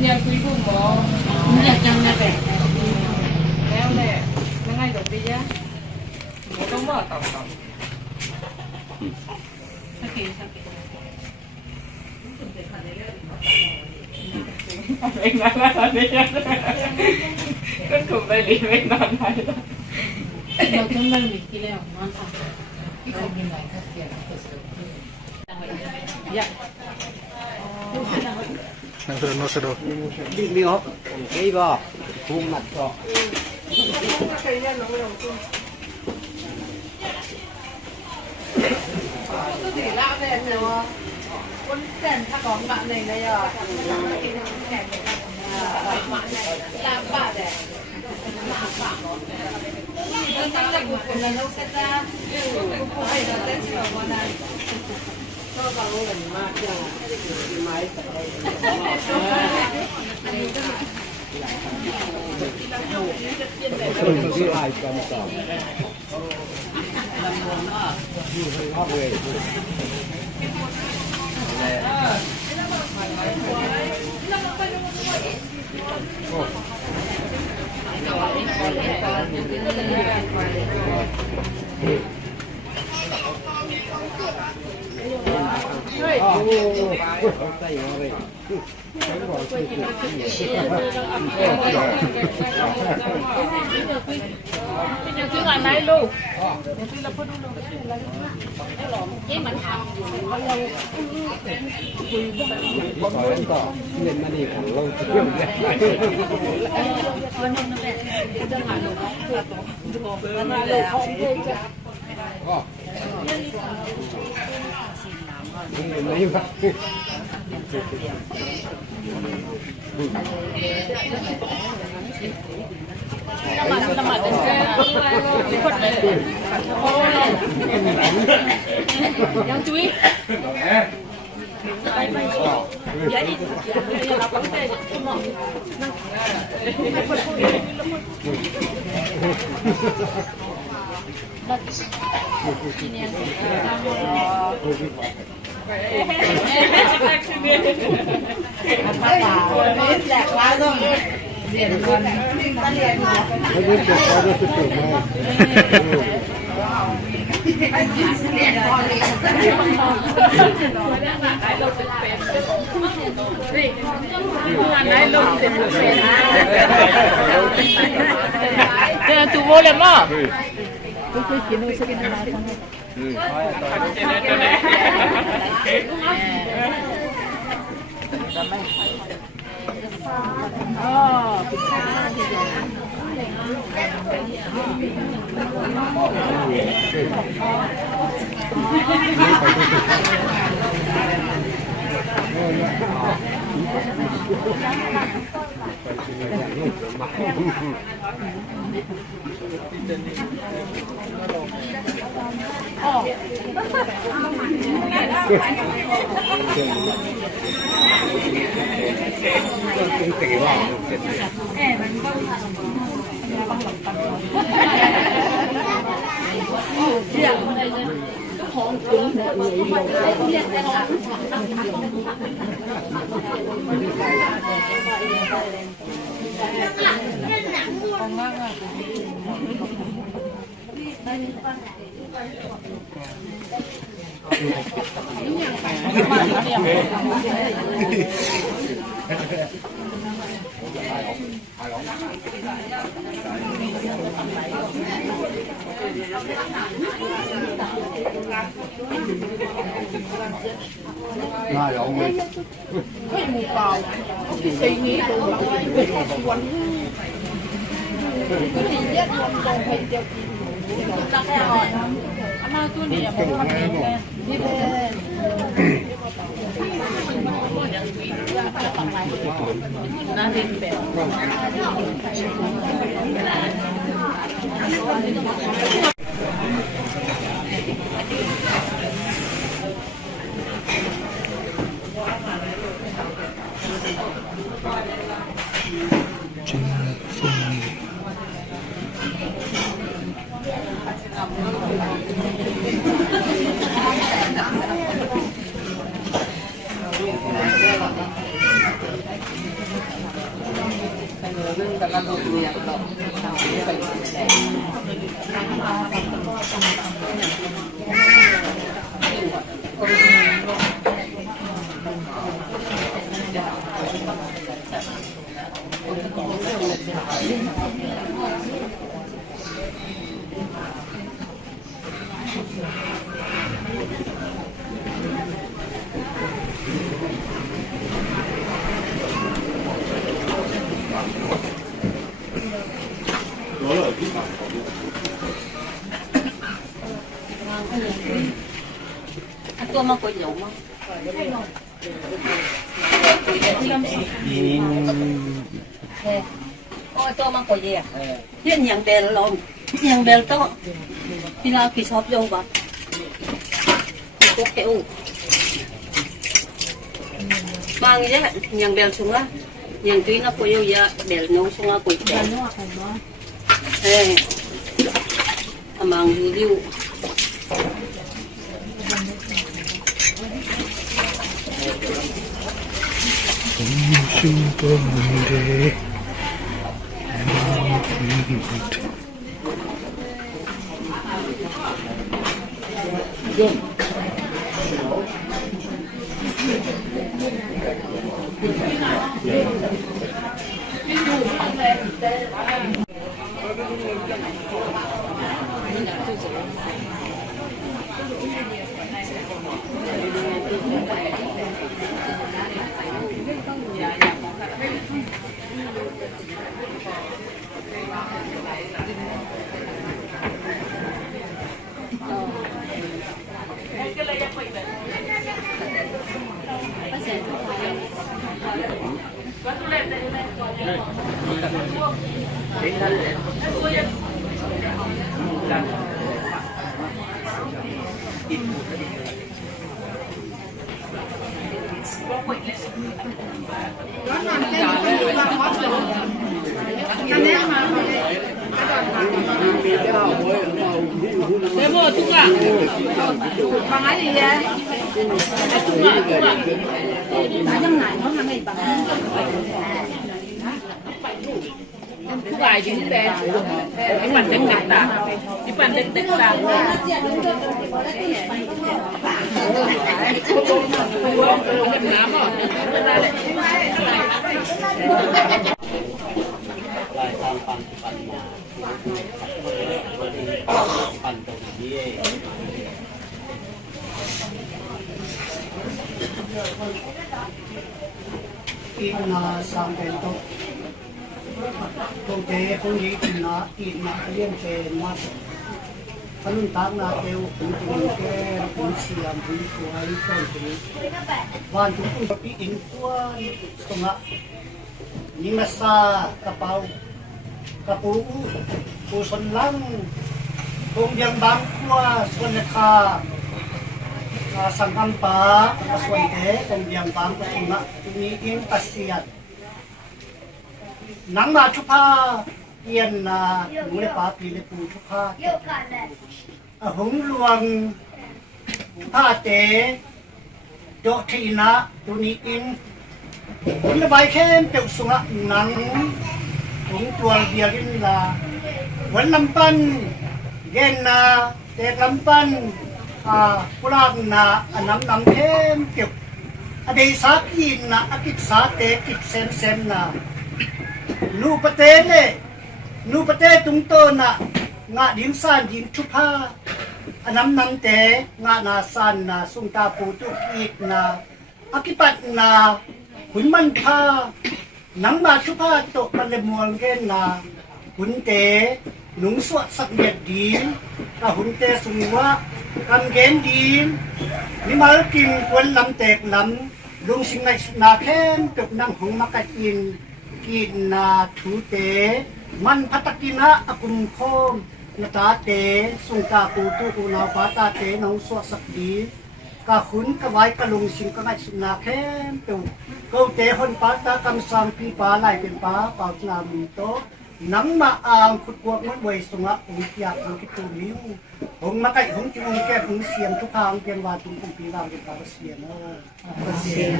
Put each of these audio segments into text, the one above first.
nhà quý phụ mỏ nhà chăng nhà bè leo lẹ nó ngay được đi á một trong mở tổng tổng anh nói là đi á cứ cùng đây đi với nó nàyเราต้องนั่งอีกทีแล้วมันทำเขามีหลายขั้นเปลี่ยนอย่านั่งเสด็จดิ้งดิ้งฮะไอ้บ่พุ่งหมัดก็ก็ถือลาบเลยเนาะคนแก่นถ้าของบ้านไหนเลยอ่ะแก่นลาบบ้านเลยต้องจับบุคคลนั้นแล้วก็จะผู้ให้เราได้ชื่อว่านั้นก็บางคนมากจ้ะไม้ซึ่งที่ลายกันต่ออยู่ในภาพเลยชื่ออะไรลูกชื่อเราพูดดูนี่มันทำอยู่เราคุยกันต่อเงินมาดีของเราเที่ยวเนี่ยจะหาลูกแล้วมาเลยเขาเองจ้ะไม่มาละหมาดเป็นแค่คนเลยโอ้ยยังจุ้ยไม่ชอบอย่าอีกอย่าเราต้องใจคุณหมอนั่งให้คนพูดแล้วทีนี้แหลกว้าต้องเรียนกันตั้งเรียนมาไม่ได้จบก็ได้สุดๆมากเรียนตอนนี้ได้ลงเป็นเจอตัวโมเลมอ่ะก็กินนู่นกินอะไรทั้งนั้นอ๋อปิดตาทีเดียวเป็นตีว่ามันก็เรื่องของถึงเรียกแต่ของมากอ่ะน่าร้องเลยไม่หมูเปล่าสิ่งนี้ตรงหลังเป็นสวนก็ดีเยอะรวมตรงไปเดียวกินจะแค่อ่อน มาตัวนี้อย่าบอกว่าเป็นแค่นี่เป็นน่าเห็นแบบแต่ละลูกเนี่ยเราไปตัวมาก๋วยเตี๋ยวมั้งตัวมาก๋วยเตี๋ยวเฮียนอย่างเบลลมอย่างเบลโตที่เราพี่ชอบโยบะกุ๊กเก๋วบางอย่างอย่างเบลชุ่มละอย่างที่นักก๋วยเตี๋ยวยาเบลน้องชุ่มละก๋วยเตี๋ยวบางอยู่เดี๋ยวหมดทุกอย่างบางอะไรเนี่ยทุกอย่างยังไงเขาทำไงบ้างทุกอย่างจริงแต่ที่ปั่นเด็กๆตาที่ปั่นเด็กๆตาน้ำอ่ะไม่ได้เลยลายตามปั่นมาปั่นตรงนี้อีนาสังเป็นตัวตรงเจ้พวกนี้อีนาเลี้ยงเจมาพลุนตากนาเกลเป็นตัวแก่เป็นเสียมเป็นตัวไอ้ต้นตัววันทุกคนปีอินตัวตรงนั้นยิงมาซากระเป๋ากระปูปูสนลังตรงยังบางขั้วส่วนคาสังกัมปะส่วนเตตรงยังบางตรงนั้นมีอินตัสเซียนนังนาชุพาเอียนนาหนูเลปาปีเลปูชุพาหงหลวงชุพาเตโจทีนะตุนีอินหุ่นใบเข้มเปียกสุงะหนังหงตัวเบียรินลาหัวลำปันเกนนาเตลำปันกุลาบนาน้ำเข้มเปียกอดีสักยินนาอกิจสาเตกิจเซมนานูปเตเล่นูปเตตุงโตนะงาดินซานดินชุพาน้ำเตงานาซานนาสุงตาปูตุกีกนาอากิปัตนาหุ่นมันพาหนังมาชุพาโตมันเลยมวลเกนนาหุ่นเตหนุ่งสวดสักเม็ดดีกับหุ่นเตสุงวะ กำเกณฑ์ดีมีมากินควนลำแตกลำลุงสิงในนาแค้นกับนางหงมากกินกินนาถูเตมันพัตกินะอกุมโคมนาตาเตสุงกาปูตุกูนาปาตาเตน้องสวสักดีกะขุนกะไว้กะลุงสิงกะไงสุนาแค้นตุเกาเตหนปาตากำสังปีปาไล่เป็นปาเป่านามีโตนังมาอ่างขุดกวกมันไว้สงะอุยากอุกิตูนิ้วหงมาไก่หงจุงแก้หงเสียงทุกทางเพียงว่าจุงปีรางเป็นปาเสียนเสียน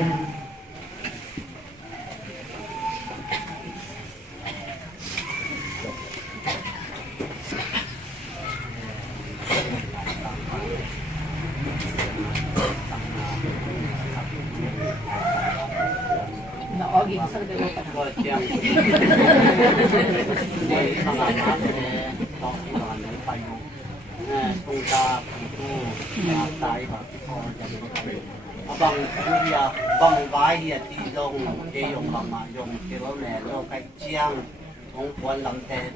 Naogin sa dalawa pa. Yang di sana ada tok dengan payu. Tungka itu tai ba ko jadi abang dia bang vai dia di dong ke yong ma yong ke lo le lo kai chiang ong kwan lam te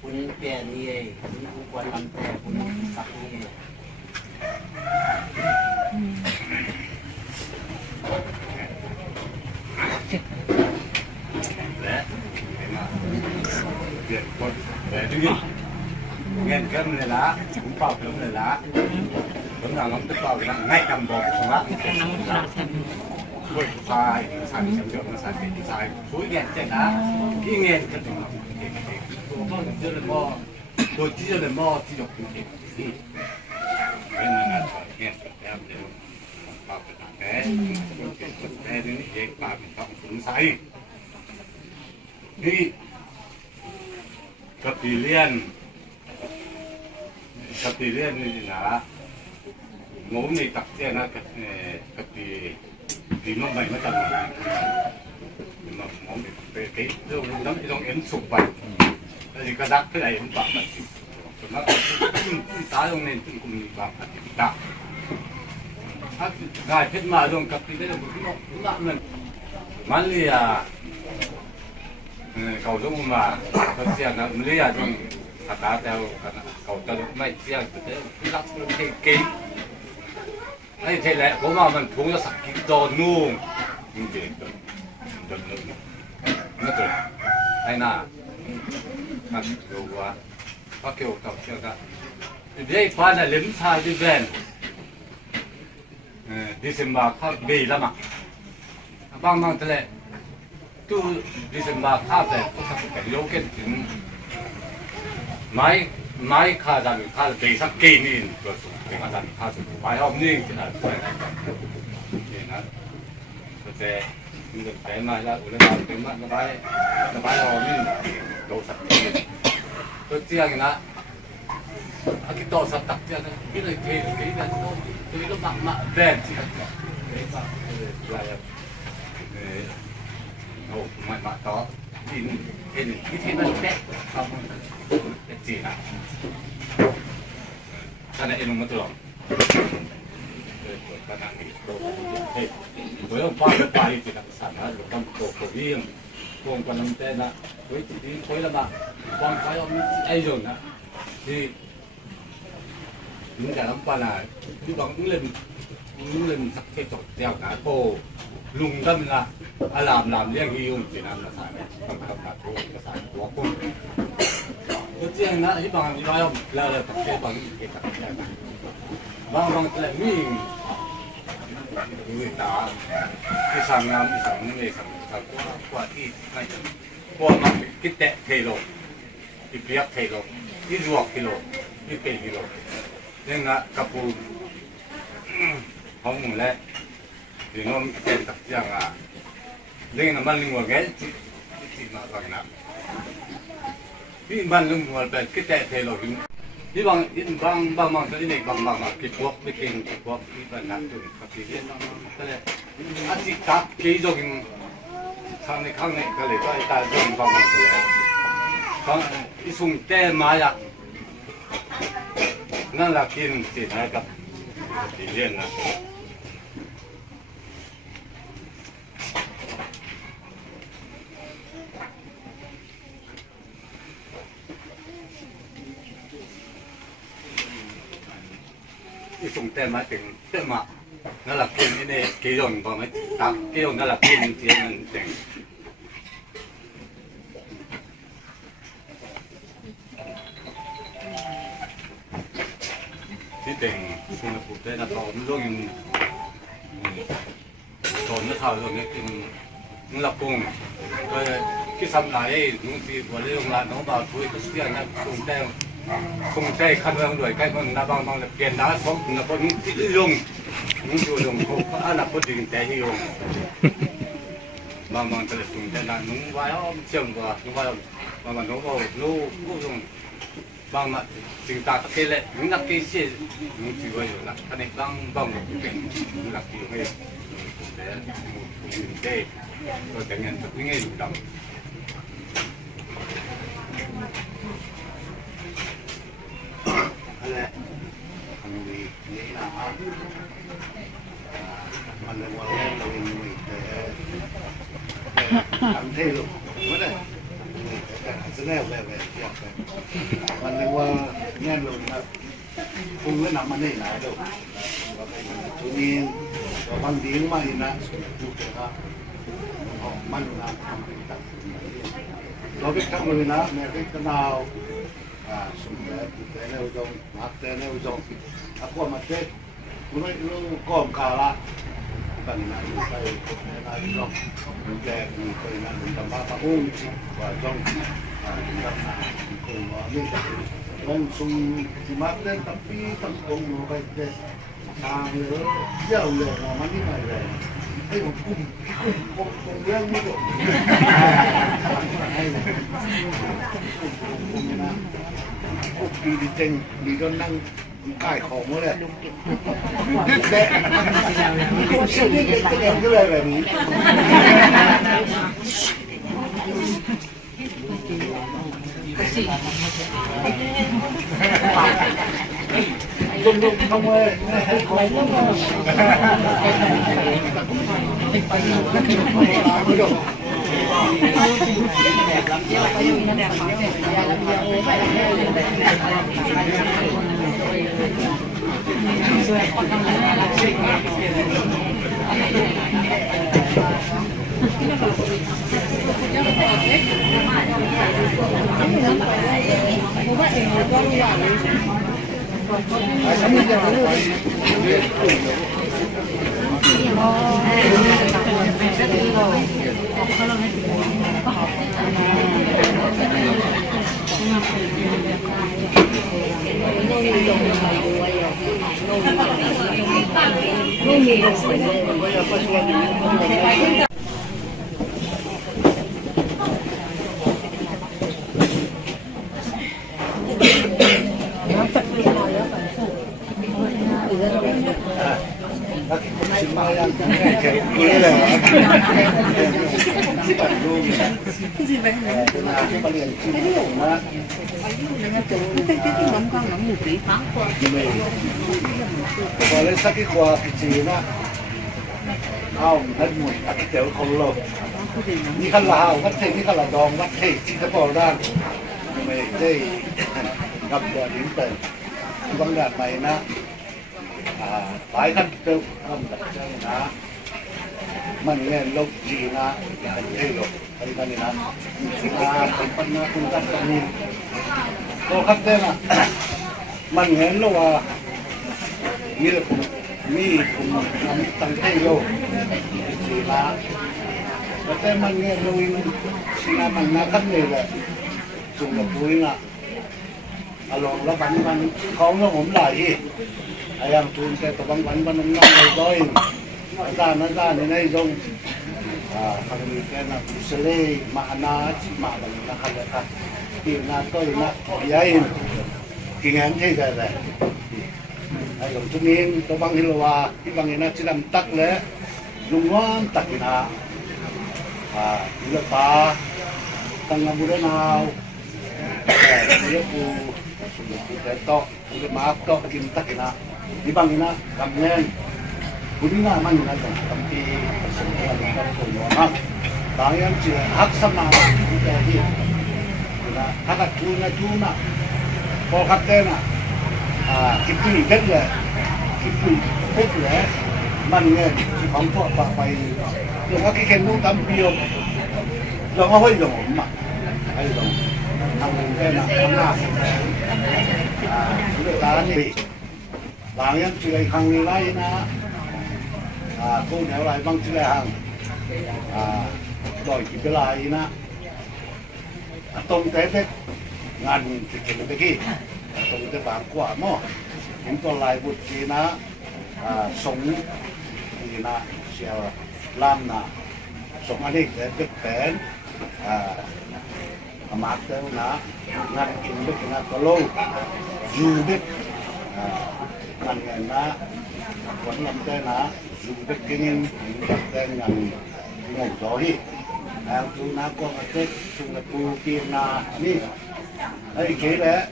kun pe ni e kun kwan lam te kun sak ni e Việt con về đương nhiên nghe cơm này lá cũng bao cơm này lá cơm nào nó tức bao cái ngay cầm bò của nó quay sai sai chậm chậm nó sai cái sai suối nghe chạy lá khi nghe cái tiếng nó tôi chưa được mò tôi chưa được mò chỉ được cái gì cái này là nghe em để bao cái cái đến cái bao cái tổng cũng sai điกับตีเลียนนี่นะงงในตักเจ้านะกับตีน้องใบมาจากไหนน้องมองไปเรื่องน้ำที่ต้องเอ็นสุกไปแล้วก็ดักเท่าไหร่มันปากมันติดส่วนมากตาตรงนี้ถึงกลุ่มนี้ปากมันติดตาถ้าได้เพชรมาลงกับตีได้ลงน้ำมันเลยเขาต้องมาเขาเสียนะมันเลยต้องอาการแต่เขาจะไม่เสียแต่ที่รักเก่งไอ้เท่าไรผมว่ามันคงจะสักกิโลนู่นจริงๆจนนู่นนั่นตัวไอ้น่ะมันดูว่าเขาเกี่ยวกับเชื่อกันเดี๋ยวฟ้าเนี่ยเลี้ยงชายที่แบนดิเซมบาเขาเบี้ยแล้วมั้งบางทะเลตู้ดิเซมบาข้าแต่ก็ทำแต่โยกถึงไม้ข้าดันข้าเบสักเกนี่ตัวสุดเป็นอาจารย์ข้าสุดไปอ้อมนี่ขนาดนี่นะแต่เงินแต่มาแล้วอุณหภูมิเป็นมาระบายอ้อมนี่โดนสักทีตัวเจียงนะอาทิตย์ต่อสัปดาห์เจียงนะที่เลยเกย์แบบตัวนี้ต้องมาแบนที่อะไรโอ้ไม่มาต่อที่ที่มันแตะเข้ามาจีนะท่านเอ็นมาตลอดขนาดนี้เฮ้ยเมื่อป้าไปที่นักศึกษานะทำโตโตยิ่งพวงกันน้ำเต้นนะเฮ้ยที่คุยแล้วมาบางครั้งมีไอ้โจนนะที่มึงจะทำปานะที่บางมึงเล่นสักแค่จบเดียวนะโปลุงก็มันละอารามลามเรียกฮิวจีนภาษาเนี่ยคำพูดภาษาหัวคนก็เจียงนะที่บางที่ว่าเราตัดแค่บางเหตุการณ์บางแต่มีตาที่สั่งงานที่สั่งนี่สั่งกับกว่าที่ไม่พวกมันคิดแตะเทโลที่เปียกเทโลที่รวกกิโลที่เป็นกิโลเนี่ยนะกระปูห้องมึงแล้วถึงว่าเป็นตักอย่างเรื่องนั้นมันลิงวัวแก่ที่มาบางนะที่มันลิงวัวเป็นคิดแต่เทโลที่บางตัวนี้บางคิดพวกไม่เก่งพวกที่เป็นนักจุนกับที่เรียนก็เลยอาชีพตักที่จงข้างในก็เลยก็ตายจงบางตัวเลยบางที่ส่งเต้มาอยากนั่นแหละกินสินะครับที่เรียนนะ一种带嘛顶对嘛，那了跟那给用我们打给用那了跟别人顶。ที่เด่งคุณผู้ได้นะตอนนี้ต้องตอนนี้ข่าวตรงนี้กินนุ่งละกุ้งก็ที่ทำไหนนุ่งที่วันนี้โรงงานน้องบ่าวช่วยก็เสียนะคงใจคันเมืองด้วยใกล้คนน้าบางเปลี่ยนน้าของน้าคนที่ลงนุ่งอยู่ลงเขาอันนั้นพูดถึงแต่ที่ลงบางจะลงแต่นั้นนุ่งไว้เชื่อมกว่านุ่งไว้บางนุ่งก็รู้ลงบางมาจึงตาตะเกียบนุ่งนักเกี่ยนุ่งจีวรอยู่นะท่านเองบางก็เป็นนุ่งนักเกี่ยให้แต่มุ่งเด็กก็แต่เงินตัวนี้อยู่ดำอะไรทำดีนี่นะมันเลยว่าเราเองไม่แต่ทำเท่ลูกไม่ได้แต่จะแน่แบบอยากแบบมันเลยว่าแน่ลงนะคงไม่นำมันได้หนาดูว่าไปทุนี้บางทีไม่นะดูเถอะมันนะเราไปทำเลยนะแม่ไปกันเอาสมเด็จแต่ในอุดมนักแต่ในอุดมaku amat mulai lu kom kala kan naไปnaจงแต่ไปนะtambah tahun wa jong kan ko ni kan sum timate tapi tangkong mo kay te sang le jauh le mani mai le ai kum yang ni do di teng di don nang ใกล้ของมั้งเลยดึกแดดคุณชื่อนี่เป็นก็เลยแบบนี้ดุมๆทำไมของมั้งBoleh sakit kuah kecil nak,เอานั่นหมดอันเดียวของเรานี่ขันลาวขันเทนี่ขันลาดองขันเทที่จะบอกด้านไม่ได้กับเดือนนี้เป็นบางด้านใหม่นะหลายขันเติมทำแบบนี้นะมันเงี้ยลบจีนะขันเทลบอะไรกันนี่นะเป็นปัญหาคุณกันตรงนี้ก็ขันเทนะมันเงี้ยเราว่ามีผมทำตั้งให้โลกสีละแต่มันเนี่ยลุยสีละมันน่าขั้นเลยแหละส่งกับปุ้ยน่ะอารมณ์แล้ววันเขาเรื่องผมหลายไอ้ยังทุนแต่ตัววันน้องเลยด้อยด้านในตรงทางนี้แค่นั้นเสลมานาจิมาบันนะครับนะครับที่นาต้อยนะใหญ่กินงานที่ไหนไอ้หลวงทุนินตัวบางฮิลวาที่บางฮินาจิลำตักเลยลุงว่านตักกินายุลตาตั้งงานบุญนาวยุลปูสุดที่แต่โตยุลมาโตกินตักกินาที่บางฮินากำเนิดบุญนามันนะจังตั้งที่สิ่งที่เราต้องตัวนะบางอย่างจีฮักสมาที่แต่ที่นะถ้ากัดทูนะพอคัดเต้นะกินที่เด็ดเลย thích lẽ mình nghe chỉ phóng thọ và phải dùng các cái khen nút tắm biêu dùng nó hơi dùng mà hay dùng thằng cái là thằng nào người ta bị bạn em chỉ hàng người lại na cô nếu lại bằng chỉ hàng rồi chỉ cái lại na tôm té ngàn thì cái kia tôm té bạc quả mò những con lại bút gì na sống thì na xèo làm na sống anh đi để biết bén mát tới na ngàn kinh biết na có lâu dù biết ngàn ngày na vẫn làm tới na dù biết kinh những cái ngàn ngày gió hi ang tu na ko atet sung na pu kia na ni ai kế đấy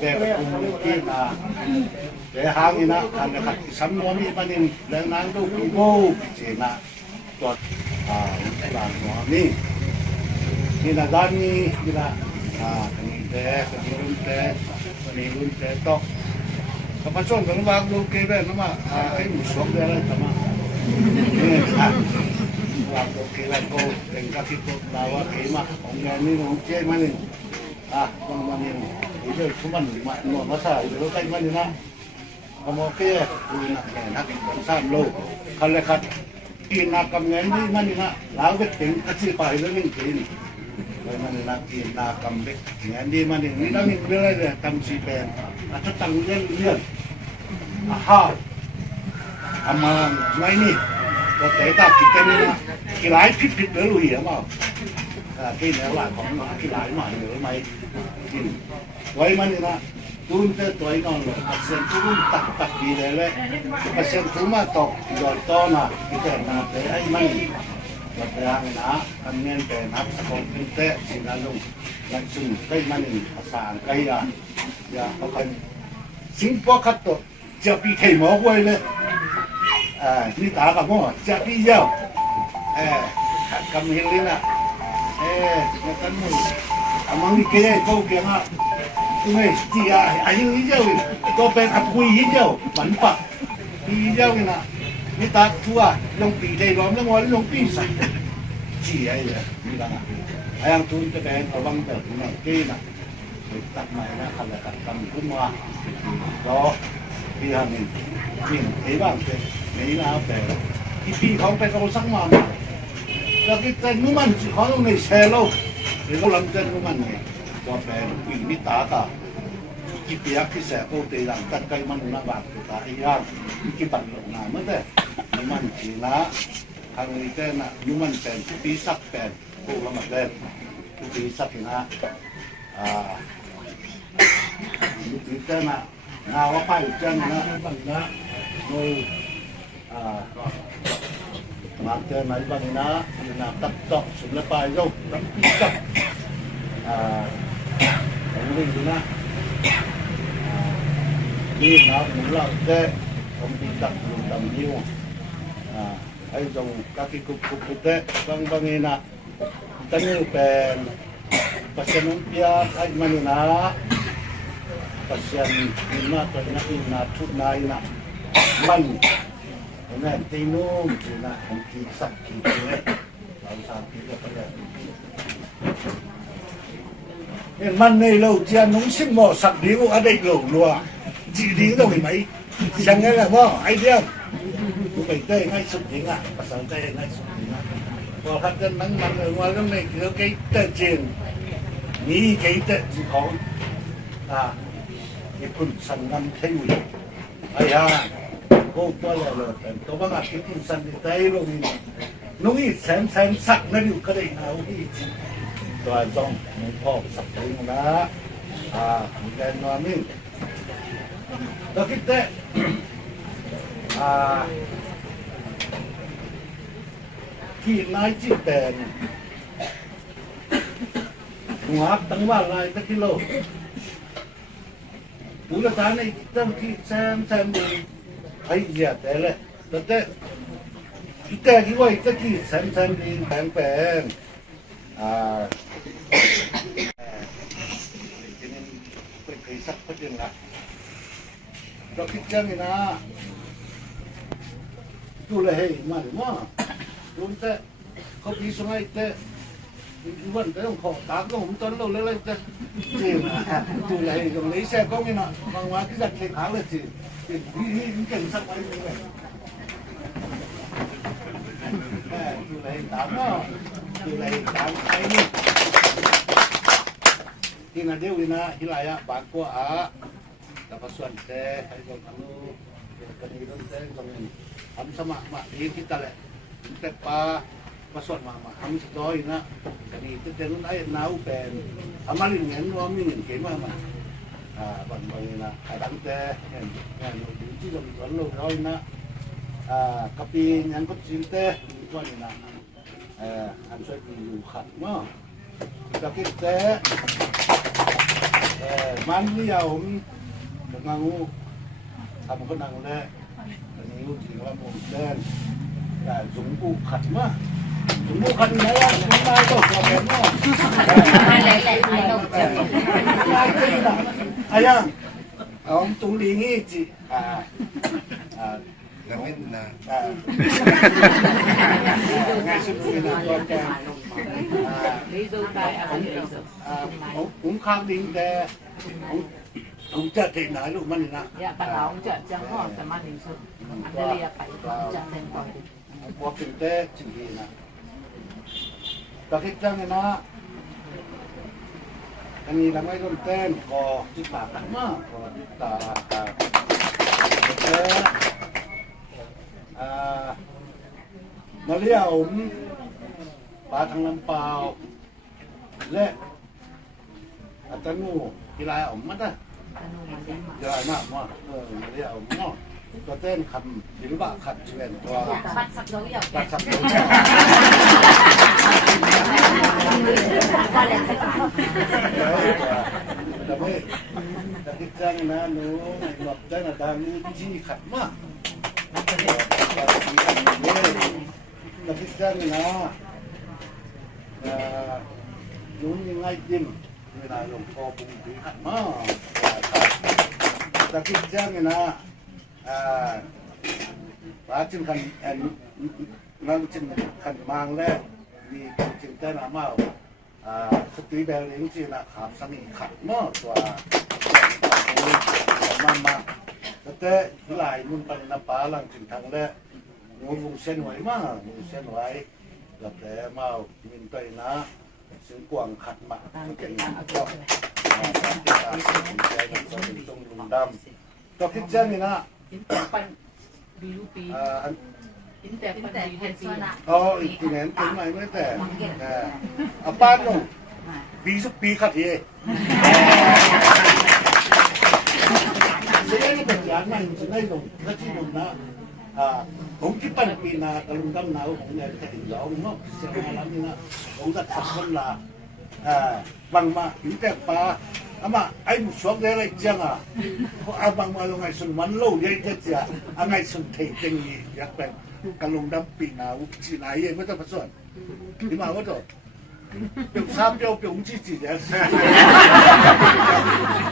để pu kia na để hàng ni na hàng cái khách sắm nó mi ban ni lên nang đâu cũng vô chỉ na tuột làm nó ni ni là dan ni là cái luôn thế to các bạn chọn cái vàng đâu kế đấy nó mà cái một số cái này tama làm ok là cô đừng có khi cô nào cái mà ông nghe như ông chơi mà nên bằng mà nên bây giờ chúng mình mà nó xài rồi nó tay mà nên còn một cái thì là để nó cũng làm lâu còn lại khác khi nào cầm nghe đi mà nên lão biết tính cái gì phải nó mình tính rồi mà nên khi nào cầm biết nghe đi mà nên nó mình đưa ra cầm gì bền cho tăng lên liền mà ngay nè có thể ta chỉ cần cái lái phít đỡ lùi hiểu không? Cái này là còn cái lái mà nữa mày vậy mà nè tuôn tới tuổi non rồi xem tuôn tặc gì đấy mà xem tuôn mà tọt rồi to nè cái này là để ai mày và để hàng ná anh nên để nắp còn kinh tế thì là luôn là dùng cây mà nè sàn cây à họ cần xin bó cắt tổจะปีเข่หมอไว้เลยนี่ตากับหม้อจะปีเยี่ยวกำเฮลินะเนี่ยกันมึงมังนี่เกย์เขาเกี่ยงอ่ะนี่จีอายุยี่เยี่ยวก็เป็นขับคุยยี่เยี่ยวเหมือนปะปียี่เยี่ยวนะนี่ตาทัวลงปีเข่ล้อมแล้วงอลงปีใส่จีไอ้เนี่ยนี่ละไอ้ยังทุนจะเป็นเอาบังเติร์ดนี่เกย์นะตัดใหม่นะขันเลยขัดกำขึ้นมาก็พี่ฮะนี่เอ๋บ้างเป็นนี่นะแต่ที่พี่เขาไปเขาสักมาแล้วก็แต่นุ่มันเขาต้องในแชร์โลกหรือเขาลำเส้นนุ่มันเนี่ยก็เป็นวิ่งมิตาตาที่เปียกที่แสบโคตรหลังตัดไก่มันน่าบาดตาไอ้ย่างที่ปั่นลงน้ำเมื่อแต่นุ่มันจีนะทางนี้แต่น่ะนุ่มันเป็นทุกปีสักเป็นพวกเรามาเล่นทุกปีสักนะทุกปีแต่น่ะngao có phải chân nó bằng nó ngồi mà chân này bằng nó là tập tập xuống là bài rồi tập tập cũng đi nữa đi nó cũng là cái không đi tập dùng tầm nhiêu hay dùng các cái cục thế bằng bằng này tân như bền và chân ông kia anh mà nó pasien ina to ina thut na ina man ina tinum ina ang kisak kite ang sabi ko pala en man nei lo tia nung sim mo sak di ko adai lo lo ji di đâu thì mấy sang cái là mo ai dia ku bai tai ngai suk ding a pasal tai ngai suk ding a ko khat kan nang man ở ngoài cái này cái tệ tiền ni cái tệ chỉ có cái quân săn năm thấy gì ai cô qua lại rồi tôi bắt gặp cái quân săn thì thấy luôn nó nghĩ xem sắc nó được cái này nào đi rồi trong một kho sạch đấy mà cái nó mình đó cái tệ khi nói chỉ bền ngáp tăng vào lại tới kilo bố là tháng này tâm khi xem đi thấy gì thế này đó thế cái tệ cái vậy cái gì xem đi bén bén cho nên cái sắc phát triển là เราคิดจังไงนะดูเลยมาหรือว่ารู้แต่เขาพีสมัยแต่วันแต่ต้องขอตามก็ผมตอนเราเลยแต่จริงนะดูเลยตรงนี้แซ่ก็ไม่นะบางวันที่จะเข่งขาเลยสิเป็นที่เก่งสักวันนึงเลยดูเลยตามก็ดูเลยตามไอ้นี่ที่นั่นเดียวนะที่ไรอะบางกว่าdapat suan teh hari kau anu keniran teh jangan am sama mak dia kita le kita pasuan mama am sedoi na kani itu tenun ai nau pen amalin ngen wa min ngen ke mama ban ban na kadang teh ngen di ji dong don lo roi na kapi ngen ko cin teh tuan na am soi di lu khat ma kita kita man ni ya ngaku kamu kenang le ini uji kamu dan ya jumpu kat mah jumpu kat ni ya jumpa itu problem mah ayang ông tung đi nghe chị là biết là ngày xưa thì là con ông cũng khang đi để ông chợ thì nói lúc mình nè. Dạ, bạn bảo ông chợ chẳng hỏi phải mang hình sự. Anh đây là phải ông chợ thêm khỏi đi. Qua kinh tế chỉ nè. Và cái trang này nó, anh ấy là mấy con tên có chỉ bà cắn mà, có ta cái mà lia ông bà thằng Lâm Pào lệ, anh nu thì lại ông mất á. Rồi màเดี๋ยวเนาะตัวเต้นคำศิลปะขัดเฉวนตัวปัดสักน้อยปัดสักน้อยแต่ไม่แต่ที่จังนะหนูหลบได้นะดังจี้ขัดมากแต่ที่จังนะหนูยังไงจิ้มเวลาหลวงพ่อปุ้งปีขัดมากtapi jangan na bacin kan ngangcin kan mang le di cin ta na mau setui bel ini cin na khap sangi khat mo tua mama tete lai mun pan na pa lang cin thang le nguvung sen wai ma nguvung sen wai la te mau min tai na sin kuang khat ma ken koก็คิดเช่นนี้นะ อินแต่ปันบิวปีอินแต่ปันบิวปีอ๋ออีกทีนั้นเป็นไหมไม่แต่ป้านงปีสุปีขัดเย่saya ini berjalan saya itu kasih donaผมคิดปันปีนาตะลุงดำหนาวผมเนี่ยแค่ถึงยาวมั้งเสียงอะไรนี่นะผมจะสักคนละบางมาถึงแต่ปลาอามาไอ้หมูสวกได้ไรจังเพราะอาบางมาลงไงส่วนวันโลยัยเจ้าอาไงส่วนเทจริงนี่อยากเป็นกะลุงดำปีนาจีนายไม่ต้องผสมที่มาว่าตัวเป็นซาเปียวเป็นจีจีเนี่ย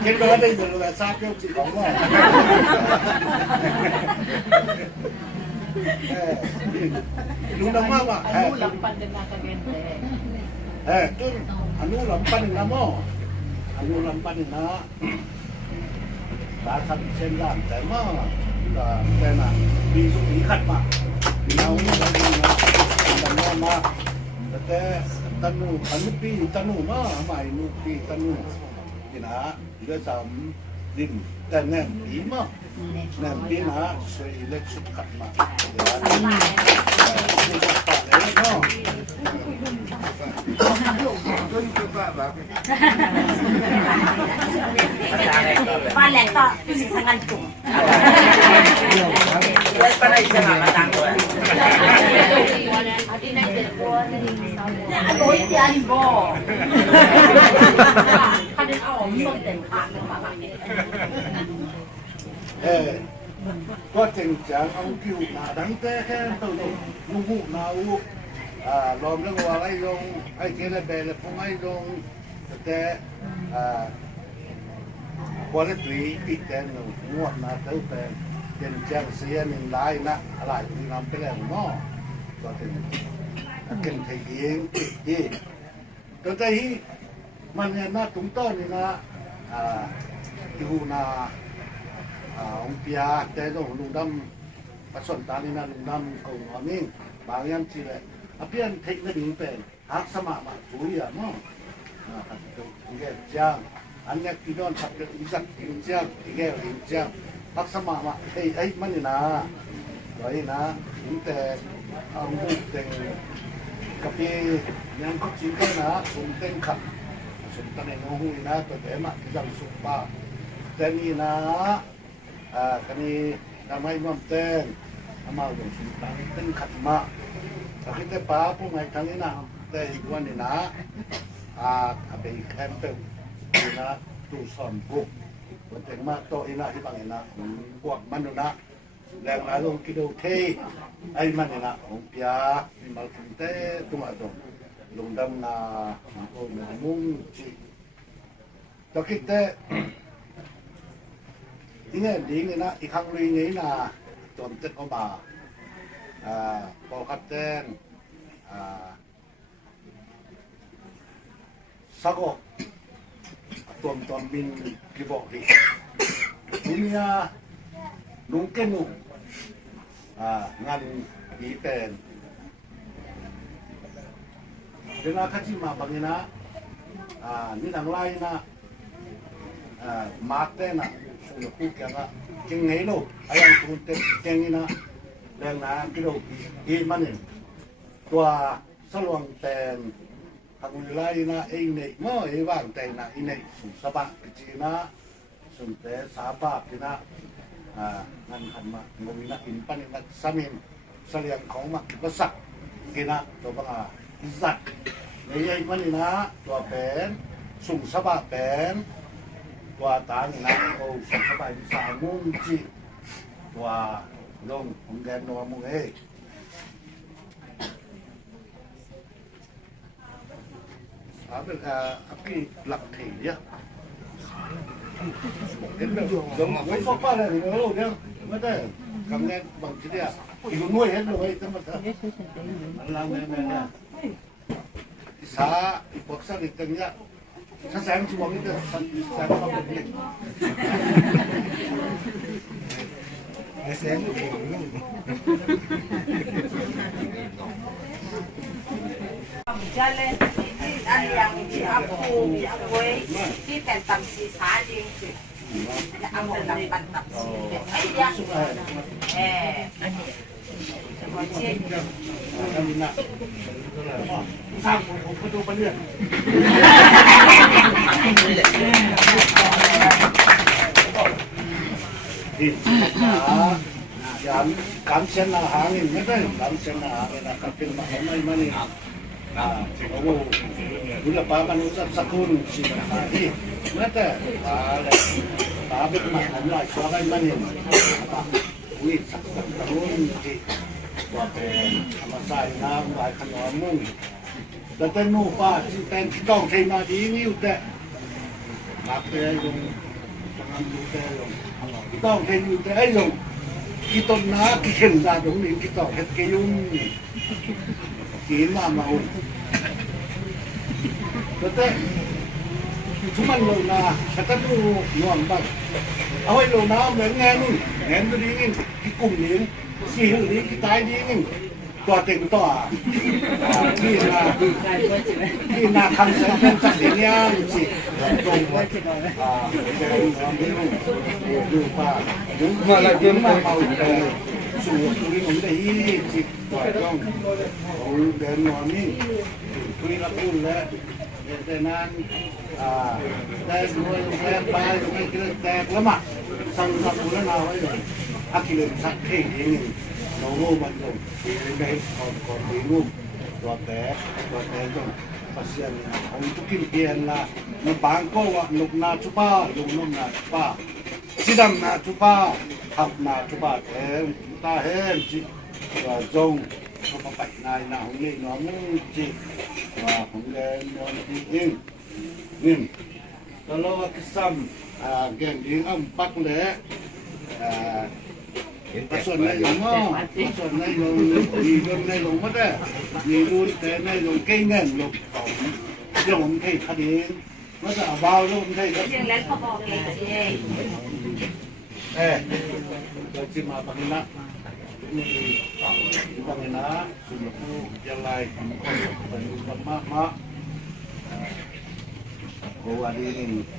เห็นว่าได้ยินว่าซาเปียวจีของว่าลุงดำมาว่าอันนู้นลำปันเป็นนาคาเกนเลย ต้นอันนู้นลำปันนะมั้งอันนู้นลำปันนะตาสับเส้นล่างแต่มั้งแต่น่ะปีสุปีขัดมาปีน้องนี่เราดีนะแต่น้องมาแต่ตันูอันนู้ปีตันูมาใหม่นู้ปีตันูนี่นะเรือสามดินแต่แน่ปีมาแน่ปีนะสวยเล็กสุดขัดมาเดี๋ยวนี่จะตัดเลยเนาะBa lẹ to, tôi sẽ sang ăn cùng. Cái này sẽ làm tăng rồi. Anh bố thì anh bò. Anh đến ảo xuân tiền bạc nữa mà bạn. ก็เจ๋งจังเอาคิวหนาดังแต่แค่ตัวนุ่งหนาวลมเรื่องว่าไอ้ลงไอ้เกลือเบลพงไอ้ลงแต่พ qua cái tùy bị cái ngọt là tới về tiền trang xe mình lái nè lại thì làm cái này nó có thể kinh thấy gì tôi thấy mình nó chúng tôi là dù là ông Pia cái đó lùng đâm phát xuất ta nên là lùng đâm cầu hòa minh bảo em chỉ là Pian thấy nó đứng bên hát sama mà chú ý à nó cái trang anh nhắc cái đó thật cái ý rằng cái trang cái trang hát sama mà ấy mình là vậy là chúng ta ông bút tên cà phê nhân thức chính cái là súng tên khẩn súng tên này nó hui là tôi để mà cái dòng súng ba tên này là cái này làm hay mắm tên mà dùng súng tên khẩn mà kita pa po may tangina te iguan ni na abe camping na tu son book penting ma to ina ibang ina buat manuna lang lalong kido te ay manina umpia mal kinte tumado lungdam na ko mung chi to kita ina ding ina ikang ri ni na ton tet ko ba Paul Captain Sago tuan min kibok di dunia nungkenu ngan ipen dengan kacima bangina ni nang lain na mate na suyo kukanga kengelo ayang tunte kengina đang là cái đầu kỳ manin tua salon ten hàng lai na anh này mơ ấy vàng ten na anh này sum sapa cái gì na sum te sapa cái na ngăn hẳn mà ngồi na in pan na samin saliang khong mà cái sắc cái na tua bang giặt này anh manin na tua pen sum sapa pen tua tang na ô sum sapa sa mung chi tua long ông gan nó mua hết được cái lập thể nhá cái giống với phong pha này nó rồi nhá mất đấy cầm nghe bằng cái gì à thì nó nuôi hết rồi tâm thật anh làm này xã bậc xã thì từng nhá xã sáng chú cái được sáng không được gì sáng Jalan anh yang di aku di aku di tentang si saling ang dalam pantap si ay ya cảm xem là hàng nghìn mấy đấy cảm xem là hàng nghìn là các cái mà hôm nay mà này ông bố là ba bạn nó sắp hôn chỉ là đi mấy đấy ba biết mà hôm nay qua cái mà này ui sắp hôn thì qua cái mà sai na ngoài khăn nó môngแต่แต่นู่นป้าที่แต่ต้องใช้มาดีนิ้วแต่รับไปลงทำดูแต่ลงต้องใช้นิ้วแต่ลงกี่ต้นน้ากี่เข็มซาตรงนี้กี่ต่อเห็ดกี่ยุ่งกี่มาเมาแต่ทุกมันลงนาแต่ดูนวลบ้างเอาไว้ลงน้ำเหมือนแง่นู่นแง่ตัวนี้กี่กลุ่มนี้สี่หื้อนี้กี่ตายนี้ตัวเต็งตัวที่นาคำเสนเป็นสักอย่างนี้สิตรงว่าดูป่าดูมาแล้วดูมาเอาแต่สู่ตุลินได้สิตัวต้องเอาเดินนอนนี่ตุลินละปุ่นแล้วแต่นั้นได้ด้วยแค่ปลายไม่เกินแตกแล้วมั้งสั่งสับปุ่นแล้วเอาไว้เลยอากิเลสสักเท่เองเราโง่มันลงได้ก่อนดีรูปตัวแต่จงภาษาเนี่ยของทุกที่เปลี่ยนละในบางก็ว่าลุกนาชุบ้าลุกน้ำนาชุบ้าสีดำนาชุบ้าทับนาชุบ้าแทนตาเห็นจิว่าจงเขาไปนายนาของนี่น้องจิว่าของแดงนอนที่ยิ่งแล้วเราว่าคิดซ้ำ แกงยิงปักเลยส่วนในหลงส่วนในหลงมีเรื่องในหลงมาได้มีรุ่นแต่ในหลงเก่งเงินหลงของเรื่องผมให้คดีมาจะเอาเบาเรื่องผมให้ก็ เสียงแล้วเขาบอกเองเราจะมาบังนะนี่บังนะสุนทรยังไงเป็นมากมากโอ้อันนี้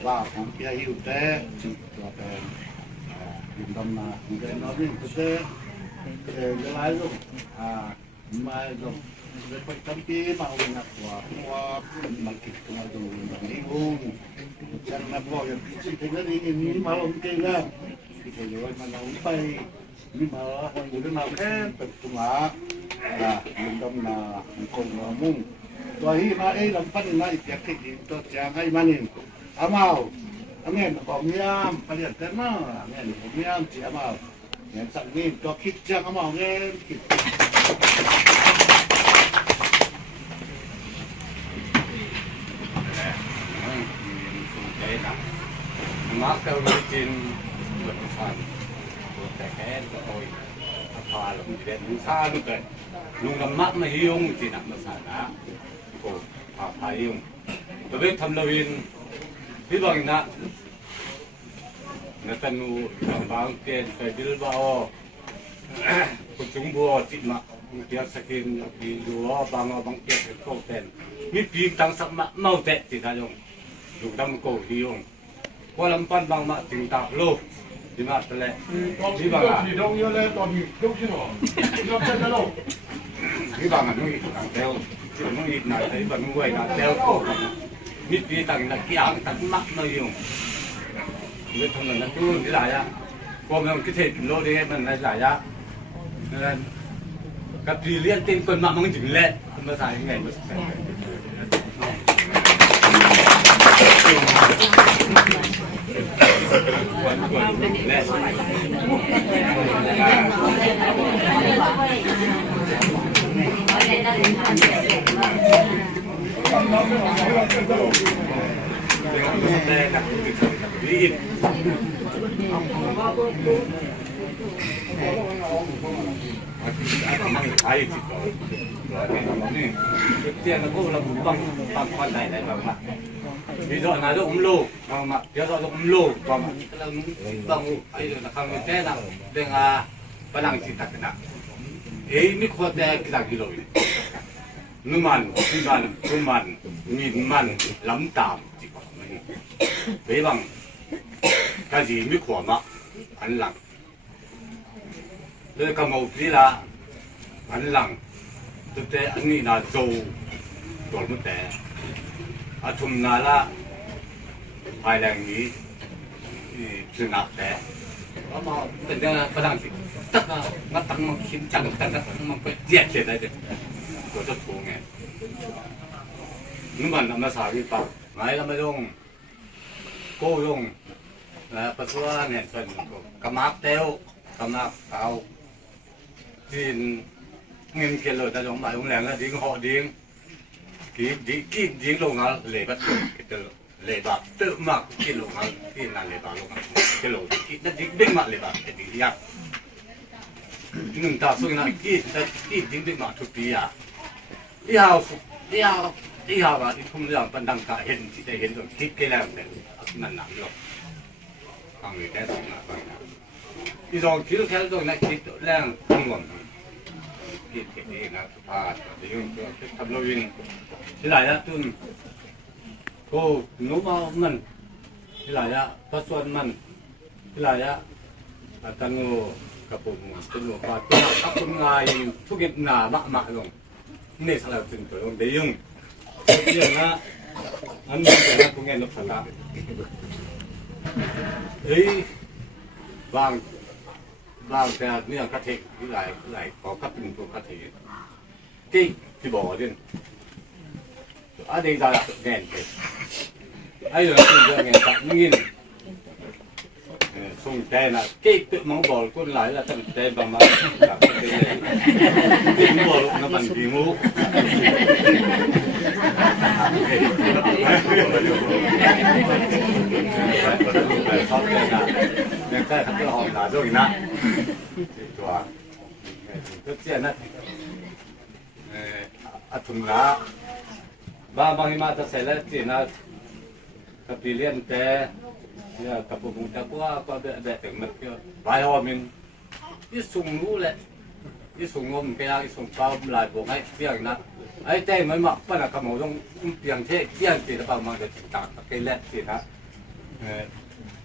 ว่าของพี่หิวแต่จิตตัวเป็นยินดำนาเดินน้อยนี่ก็จะยังไงลูกมาลูกเลยไปทำปีมาเอาหนักกว่ามันคิดมาดูมันนี่งงฉันนับบอกอย่างที่สิ่งที่นี่มาลงเก่งแล้วที่เคยเลยมาลงไปนี่มาอยู่ที่มาแค่เป็นตัวยินดำนาคงมุ่งตัวที่มาลำพันธ์นะอีกอย่างที่ตัวแจงให้มานี่อามาอันนี้ผมยามผลิตแต่มาอันนี้ผมยามเสียมาเนี่ยสั่งนี่ตัวคิดจังอามาเนี่ยคิดมักเอาจริงหลุดฟันแต่แค่ก็โอยพาลงเด็ดลุงซาลุงแต่ลุงกำมักไม่ยงจริงนะมาสานะโอ้พายงตัวเล็กทำเราวินพี่บอกนะนักนูบางเกณฑ์ไปดิลบาโอคุณจุงบัวจิตมาเกี่ยวสกินดีดูว่าบางเกณฑ์ก็เป็นมีปีกตั้งสักมาเมาเตะจิตนายงลุงดำโกดียงพอลำปันบางมาถึงตาโลดีมากเลยดีบางอ่ะดีบางอ่ะนุ่ยต่างเดียวนุ่ยหนาไอ้บางนุ่ยหนาเดียวก็มีปีต่างนักกีฬาต่างมักไม่ยงเรื่องทำงานนั้นตู้ที่หลายอ่ะพอมันคิดเห็นโลดีมันหลายอ่ะนั่นกับปีเลี้ยงเต็มคนมามันถึงเละมาใส่ไงมาใส่เละรีบไอ้ที่ก่อนนี่เตี้ยนะพวกเราบุบังบางคนไหนไหนบางมามีดอกนาดอกลูกบางมาเดี๋ยวดอกลูกบางมาเราบางไอ้เราทำไม่ได้นะเรื่องพลังจิตตะกันนะเอ้ยมีคนแต่กิจกิโลยนุ่มันที่มันนุ่มันมีมันลำตามจีบมันเฮ้ยบางก็จะมีขวดมาอันหลังเลยก็มาพิลาอันหลังแต่อันนี้น่าโจตัวมันแต่อาชุมนาละภายแรงนี้ชนะแต่ก็มาเป็นเรื่องฝรั่งสิตักมาตั้งมาคิดจังตั้งมันไปเจี๊ยบเฉยได้เลยตัวจะถูกไงนุ่มมันมาสาวิปะไหนเราไม่ต้องโก้ลงแล้วปัสสาวะเนี่ยส่วนกระมับเต้ากระมับเท้าที่เงินเกลือแต่ลงมาลงแรงแล้วดิ้งห่อดิ้งดิ้งลงอ่ะเลยบัดเลยบัดเติมมากกิโลอ่ะที่นั่นเลยบัดลงอ่ะกิโลที่นั่นดิ้งมากเลยบัดไอ้ดิ้งยักษ์หนึ่งตาสุดนะดิ้งมากทุกปีอ่ะยาวว่าที่ผมเรื่องปันดังกาเห็นที่ได้เห็นตรงคิดแค่แล้วแต่นั่นหนักหรอกฟังอยู่แต่ตรงนั้นที่สองคิดแค่ตรงนั้นคิดแรงทั้งหมดคิดเองนะสุภาพที่ยุ่งก็ทำโลวินที่ไหนนะตุนโอ้หนูมามันที่ไหนนะพระส่วนมันที่ไหนนะตันงูกระปุกตันงูปลาตัวขับคนงายทุกอย่างหนามะลงนี่สลับถึงตัวลงได้ยุ่งเรื่องนะอันนี้แต่ละพวกนี้นกสัตว์เฮ้ยบางแต่เนี่ยกระเทกที่ไหลขอขับเป็นตัวกระเทกที่บอกดิอันนี้จะแง่เลยไอ้เรื่องที่เงี้ยจับงิ้นส่งแต่น่ะตัวมองบอลคนหลายแล้วตั้งแต่บางมาจับเป็นบอลน้ำมันดีมุก现在很好拿着呢，是吧？这这那，ถุงละบางทีมาจะใส่แล้วจีนะกับปีเลี้ยนแต่เนี่ยกับผมจะก็แบบถึงมันก็หลายหอมินที่ส่งรู้แหละที่ส่งงมแกที่ส่งเปล่าหลายพวกไอ้เรื่องนะไอ้ใจมันมาปั้นกับหมูต้องเพียงเท่เที่ยงจีนะบางมันจะต่างกับแกแหละจีนะ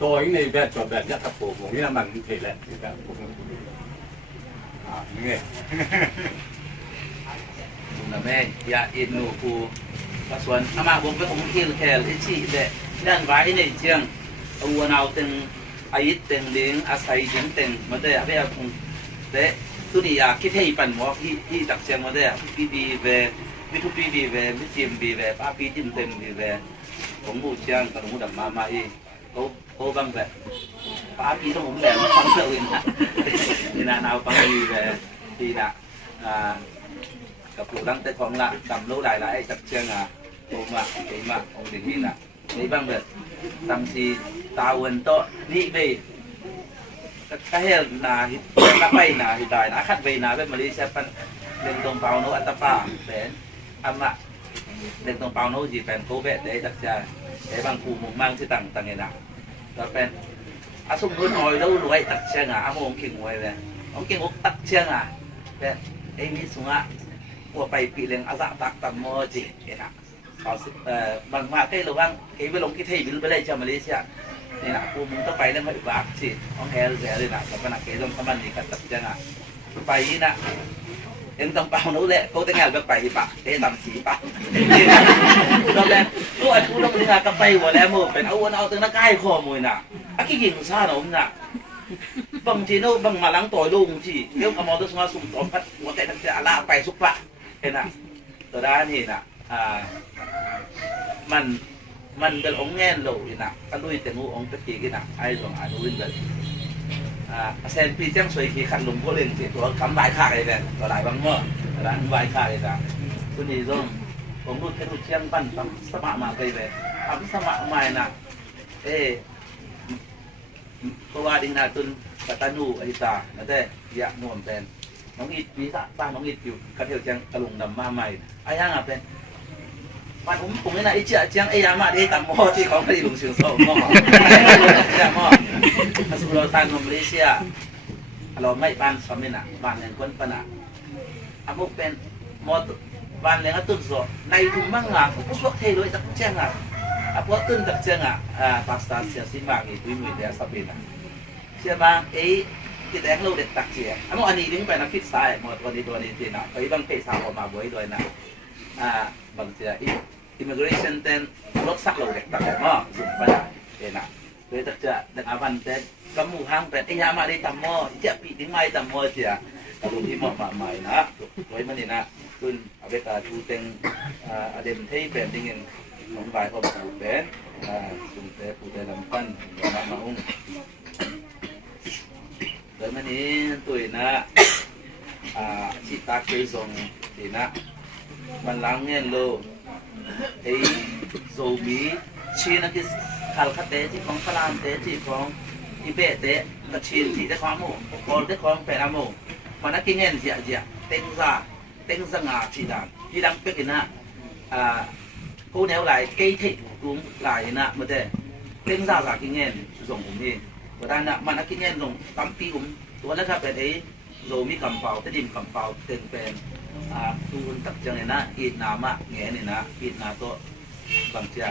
ตัวนี้ในแบบจบแบบยักษ์กับผมนี่นะมันเท่แหละจีนะผมนี่ na me ya inu ku paswan ama bom pe ong kil kel ichi de dan vai nei chiang u nau teng ai teng ling asai jing teng ma de ave ong de tu ni ya ki thei pan mo hi tak chiang ma de pi bi ve mi thu pi bi ve mi tim bi ve pa pi tim tem bi ve ong bu chiang ka ong dam ma ma i ko bang ve pa pi to ong le phang se win ni na nau pang bi ve ti naกับผู้ตั้งแต่ของละตำรู้หลายจับเชียงโอมาไอ้มาองค์นี้น่ะนี่บางแบบตำซีตาวันโตนี่ไปก็เห็นนาฮิตก็ไปนาฮิตได้นะคัดไปนาเป็นมาเลเซียเป็นเรื่องตรงเปล่าโนอัตตาเป็นอามาเรื่องตรงเปล่าโนจีเป็นโคเบะได้จับเชียงไอ้บางผู้มุ่งมั่นที่ต่างเงินน่ะก็เป็นอาสมรุ่นอ่อยแล้วรวยตัดเชียงอาโมงเก่งรวยเลยองเก่งอกตัดเชียงเป็นไอ้มิสุงะว่าไปปีเลี้ยงอาสาตักตัมโมจีเนะเขาบางมาเท่ระวังเกี่ยวกับลงที่ไทยบิลไปเลยจากมาเลเซียนี่นะกูมึงต้องไปแล้วไม่บากสิของแฮร์เสียเลยนะกับนักเกี่ยวกับมันนี่กันตัดจังไปนะเอ็งต้องเป่าโน้ตแหละกูแต่งงานแบบไปปะเตะตำสีปะตอนแรกกูไอ้กูต้องเรียนกับไปหัวแล้วมึงเป็นเอาตึงนักไก่ข้อมือน่ะอ่ะกี่กิ่งซาหนมน่ะบางทีโน้บางมาล้างต่อยลุงจีเดี๋ยวเอามอเตอร์ไซค์สุ่มต่อพัดหัวแต่ตั้งแต่ละไปสุกปะเห็นนะตัวด้านนี่นะมันเป็นองค์แง่นโลยนะก็ลุยแต่งูองค์ตะกี้กินนะไอ้สองอันวิ่งไปเซนปีจังสวยขี่ขันลุงก็เล่นสิตัวคำใบขาเลยเนี่ยตัวหลายบางเมื่อร้านใบขาเลยนะตัวนี้ร่มผมรู้แค่รู้เชียงปั้นสมัครมาไปเลยทำสมัครใหม่นะเพราะว่าดิงนาตุนปัตตานูอหิตานั่นแต่ยะนวมเป็นน้องอิดวิสาป้าน้องอิดอยู่กระเทียมจังกระลุงดำมาใหม่อายังเป็นมันผมนี่นะไอ้เจ้าจังไอ้ยามาได้ตามหม้อที่เขาไม่ได้ลุงเชียงโซ่หม้อหม้อมาสุเราทานมาเลเซียเราไม่บ้านสามีน่ะบ้านแห่งคนปนะอามุกเป็นหม้อบ้านแห่งตุนโซ่ในถุงมั่งอ่ะพวกเทเลยจักเจ้งอ่ะพวกตุนจักเจ้งอ่ะปาสต้าเสียสิบางอีกด้วยมือเดียวสับเป็นอ่ะเชื่อบ้างไอ้ที่แดงเราเด็ดตักเจียอันนี้ลิงไปนะฟิตไซด์หมดวันนี้ที่นะไปบางเพศสาวออกมาบ่อยด้วยนะบางเจียimmigration เต้นรถสักเราเด็ดตักแต่หม้อสุดไปนะเอ็นะเวทักจะดังอาวันเต้นกำมูห้างเป็นไอ้ยามาได้ตำหม้อเจ้าปีถึงไม่ตำหม้อเจียกระดูกที่หม้อมาใหม่นะไว้มันนี่นะคุณเอาไปการดูเต็งอเดมเทย์เป็นดิ้งของใบของปูเป็นสุนเตปูเตลำปั้นมาอุ้งเดี๋ยวมันนี้ตัวนะชิตาเคยส่งดีนะมันล้างเงี้ยโลไอ้โซบีชีนักที่ขัลคัตเตที่ของฝรั่งเตที่ของอิเบตเตกระชีนที่ได้ความโม่บอลได้ความเป็นอโม่มันนักกินเงี้ยเจียเต็งซางาที่ดังเป็กนะกูแนวไหลเกยเทกุ้งไหลนะมันเตเต็งซากินเงี้ยส่งผมนี่เพราะฉะนั้นมันนักกินเงี้ยส่งตั้มปีผมตัวนั้นครับเป็นไอ้โซมีคำเป่าแต่ดิมคำเป่าเต็งเป็นคุณตักจังเลยนะอีดนามะแง่เนี่ยนะอีดนาก็บางเจ้า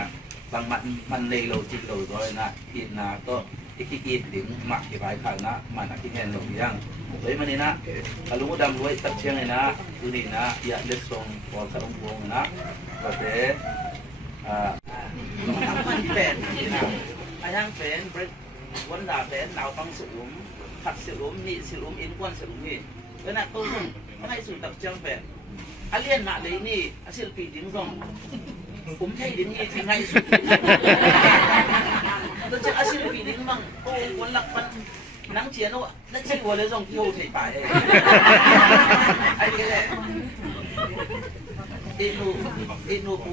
บางมันในโลจิตโลด้วยนะอีดนาก็อีดถึงหมักกี่ใบข้างนะมันนักกินเงี้ยลงยังเลยมันนี่นะถ้ารู้ดำรวยตักเชียงเลยนะดูนี่นะอย่าเล็กทรงพอกระลงวงนะก็แต่มันเป็นนะอายังเป็นวันดาเป็นดาวฟังสูงขัดสูงนี่สูงอินควันสูงนี่เพราะนั้นตัวนึงให้สุดตักเชียงเป็นอาเลียนมาเลยนี่อาศิลปีดิ้งส่งผมใช้ดิ้งนี่ที่ให้สุดตัวเจ้าอาศิลปีดิ้งมั่งโอ้วันหลักมันนังเชียนว่านั่นใช่วันเลยส่งที่โอเทไปไอ้นี่แหละ อินูปู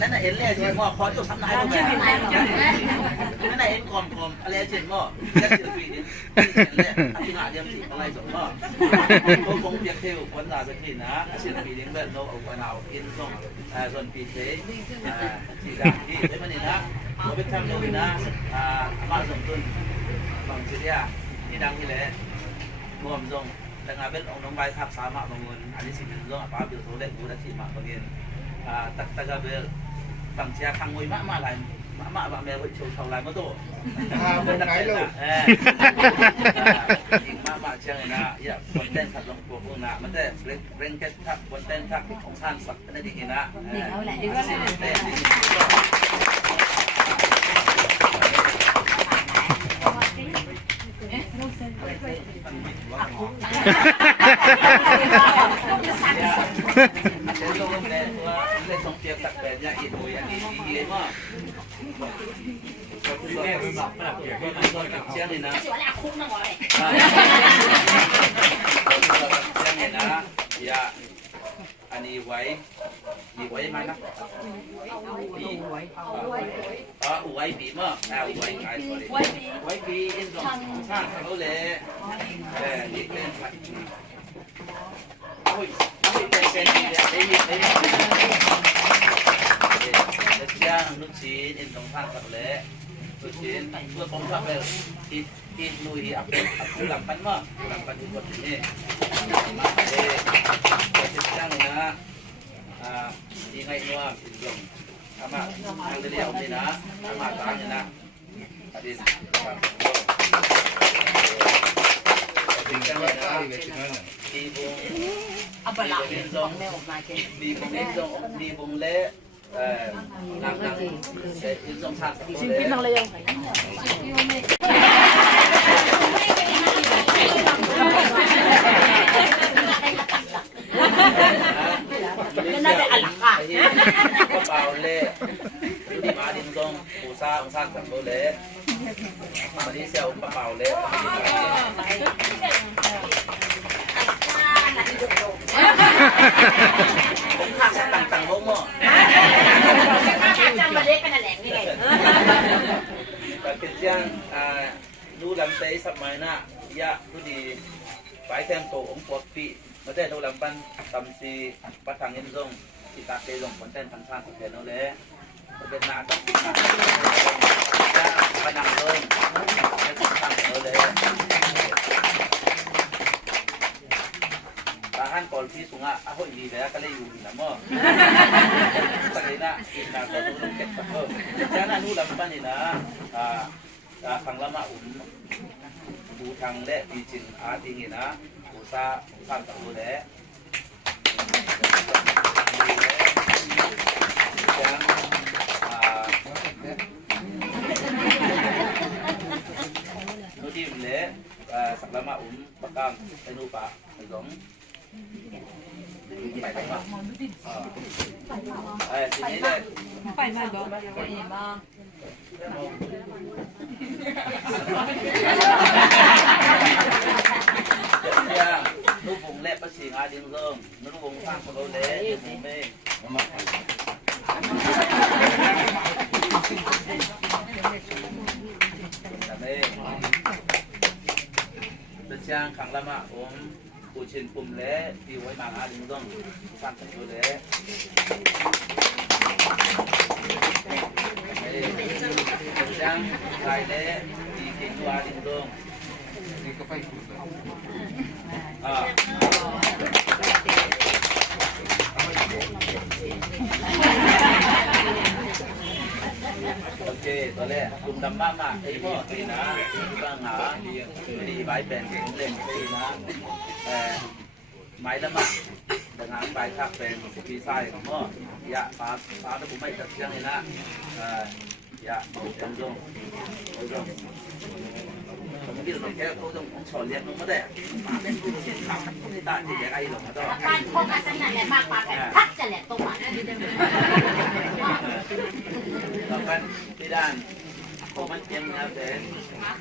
นั่นน่ะเอ็นเล่เจนหม้อคอที่ทำนายตรงนั้นนั่นน่ะเอ็นคอมอะไรเจนหม้อแค่เจนปีนี้เล่ที่หน้าเดียมสิอะไรสมหม้อพวกคงเปียกเที่ยววันหน้าจะกินนะเจนปีนี้แบบเราเอาไปเอาอินส่งส่วนปีเซ่ที่ด่านที่ได้มานี่นะเราไปทำนู่นนะมาส่งทุนบางสิ่งที่ดังที่เล่รวมส่งแต่งานเป็นองค์น้องใบทับสามารถบางวันอันนี้สิ่งหนึ่งเรื่องป้าเบียร์โซเล็กดูแลที่มาบางเงินแต่ก็เบียร์บางเชียร์ทางมวยมาอะไรมาบางแม่วิชชาวไรมาโตเป็นนักเตะอีกมาเชียร์นะอย่าบนเต้นขัดลงตัวพวกน่ะมันได้เร่งแค่ทับบนเต้นทับของท่านสักนั่นเองนะเด็กเต้นเลยส่งเตียงตักแบบอย่างอีกอย่างนี้เลยมั้งเชียร์นี่นะเชียร์นี่นะอย่าอันนี้ไว้ดีไว้ไหมนะดีไว้ปีมั้งไว้ไงไว้ปีอินทร์ช่างเขาเลยนี่เป็นโอ้ยเป็นย่างลูกชิ้นอินทร์ช่างเขาเลยลูกชิ้นเพื่อผมทำเลยอีนุยอับหลังปันมั้งหลังปันที่คนนี้เป็นย่างเลยนะยังไงนัวอินทร์ทำมาทางเดียวนี่นะทำมาตามนี่นะอดีตดีบุงเอาไปละดีบุงเดีบุงเละนางอินทร์ชาติชิมกินนางเลยยังน่าจะอันหลังอ่ะก็เปล่าเละดีมาดินตรงปูซาของท่านสังโฆเละวันนี้เซลล์เปล่าเละผมขับต่างๆโม่จำมาเล็กกันแหล่งนี่ไงแต่เป็นยังดูลำเตยสมัยน่ะยะดูดีฝ่ายแทงโตองค์ปอดปีมาได้ดูลำปันตำซีปัทางเงินส่งที่ตาเตยลงคนเต้นพันชาติสุดเด่นเอาเลยเป็นหน้าตำซีจะพนังเลยเป็นทางเอาเลยท่านก่อนที่สูงอ่ะเขาอีกแล้วก็เลยอยู่ที่นั่นมั้งแต่เลยนะอีกนานก็ต้องเก็บกับเพิ่มฉะนั้นนู่นลำปั้นนี่นะทางละมาอุ่นดูทางเละดีจริงอาดีนี่นะอุตสาห์ทำตัวเละยังนู่นที่เละสักละมาอุ่นประกำไปนู่นปะไปหลงไปไหนมาทีนี้เลยไปมาบ่ไปมาลูกวงเล็บภาษีอาดินเริ่มลูกวงข้างโคโลเล่ลูกเม่เป็นช่างขังละมาผมปูชินปุ่มเละที่ไว้มาอาดินเริ่มสร้างโคโลเล่เป็นช่างลายเละที่กินวาดินเริ่มนี่ก็ไปโอเคตัวแรกกลุ่มดำมากไอ้พ่อตีนะบ้างหาดีใบเป็นเล่นตีนะไม้ละมาดังนั้นใบทักเป็นปีไซของพ่อยะปลาถ้าผมไม่ตัดเชือกเลยนะยะเป็นยงผมคิดว่าแค่เขาต้องสอนเรียนลงมาได้มาเป็นผู้เชี่ยวชาญผู้ที่ได้ที่ใหญ่ไอ้หลงมาต่อการพบกันสนั่นแหละมากกว่าแต่ทักจะแหละตรงนั้นต่อไปที่ด้านโค มันเจียงนะเด่น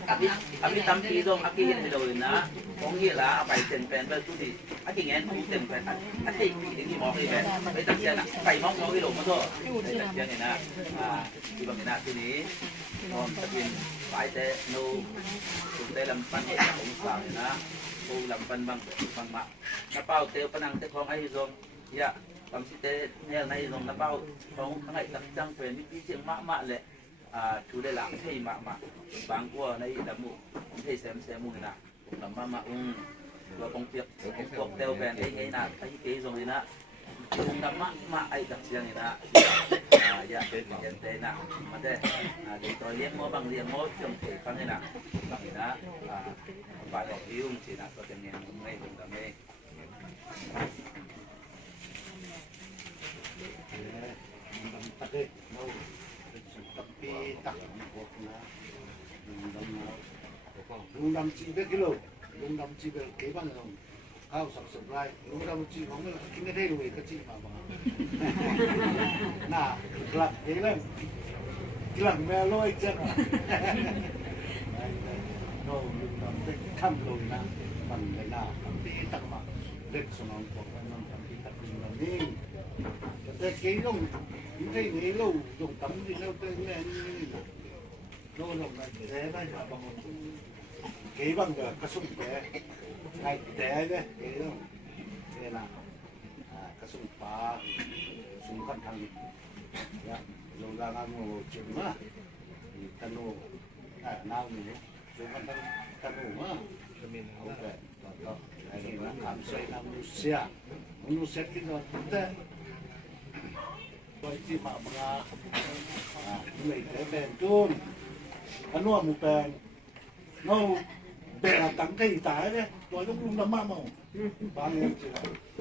อาพี่ทำที่ตรงอาพี่เห็นไปเลยนะของเหี้ยละไปเต็มเป็นแบบทุกทีอาพี่เงี้ยเต็มเป็นอาพี่ที่มองให้เป็นไปตั้งใจนะไปมองให้หลงมาทั่วไปตั้งใจเนี่ยนะที่บางเนี่ยที่นี้นอนตะกินไปแต่นูสุดแต่ลำปันของสาวเนี่ยนะกูลำปันบางมากระเป๋าเตียวปนังเตะของไอ้ทรงยะทำสิเตเนี่ยในทรงกระเป๋าของข้างในตั้งจังเป็นมีเสียงมะเลยชูได้หลังที่มะบางกัวในดำมุที่แซมมุนะลำมะเราคงเปียกพวกเตียวเป็นไอ้ไงนะไอ้เกยทรงนี่นะลงดำมะไอ้ดักเสียงนี่นะอยากเป็นเจนเตนะมาได้เดี๋ยวตัวเลี้ยงมอบางเลี้ยงมดจงเตะฟังนี่นะบางนี่นะไปออกยิ้มสินะก็จะเงี้ยไม่ตรงกับไม่Tadi mau tapi tak buat na lungdam cibe kilo lungdam cibe kebang dong kau subscribe lungdam cibe kamu kini deh lu kecil apa nah kelak hilang hilang melo aja no lungdam dek kam lu na man na tapi tak mak dek sonong kok man tapi tak lungdam niแต่เกย์ต้องยิ่งให้เงี้ยเราต้องทำที่เราเป็นแน่นี่เราต้องมาแต่ได้หาบางคนเกย์บางก็กระสุนแต่ไงแต่เนี่ยเกย์ต้องเนี่ยนะกระสุนปลาสุนกันทางเนี่ยเราลางานโง่จริงมากตะโนน้ำนี่สุนกันทางตะโนมากโอเคต่อไอ้นี่นะทำใส่น้ำมนุษย์กินเราแต่ตัวที่มาเหนื่อยแต่เป็นจุนอันนู้นมูเป็นโน่เด็กตั้งใจตายเลยตัวต้องลุงน้ำมันมั่งบางอย่างจี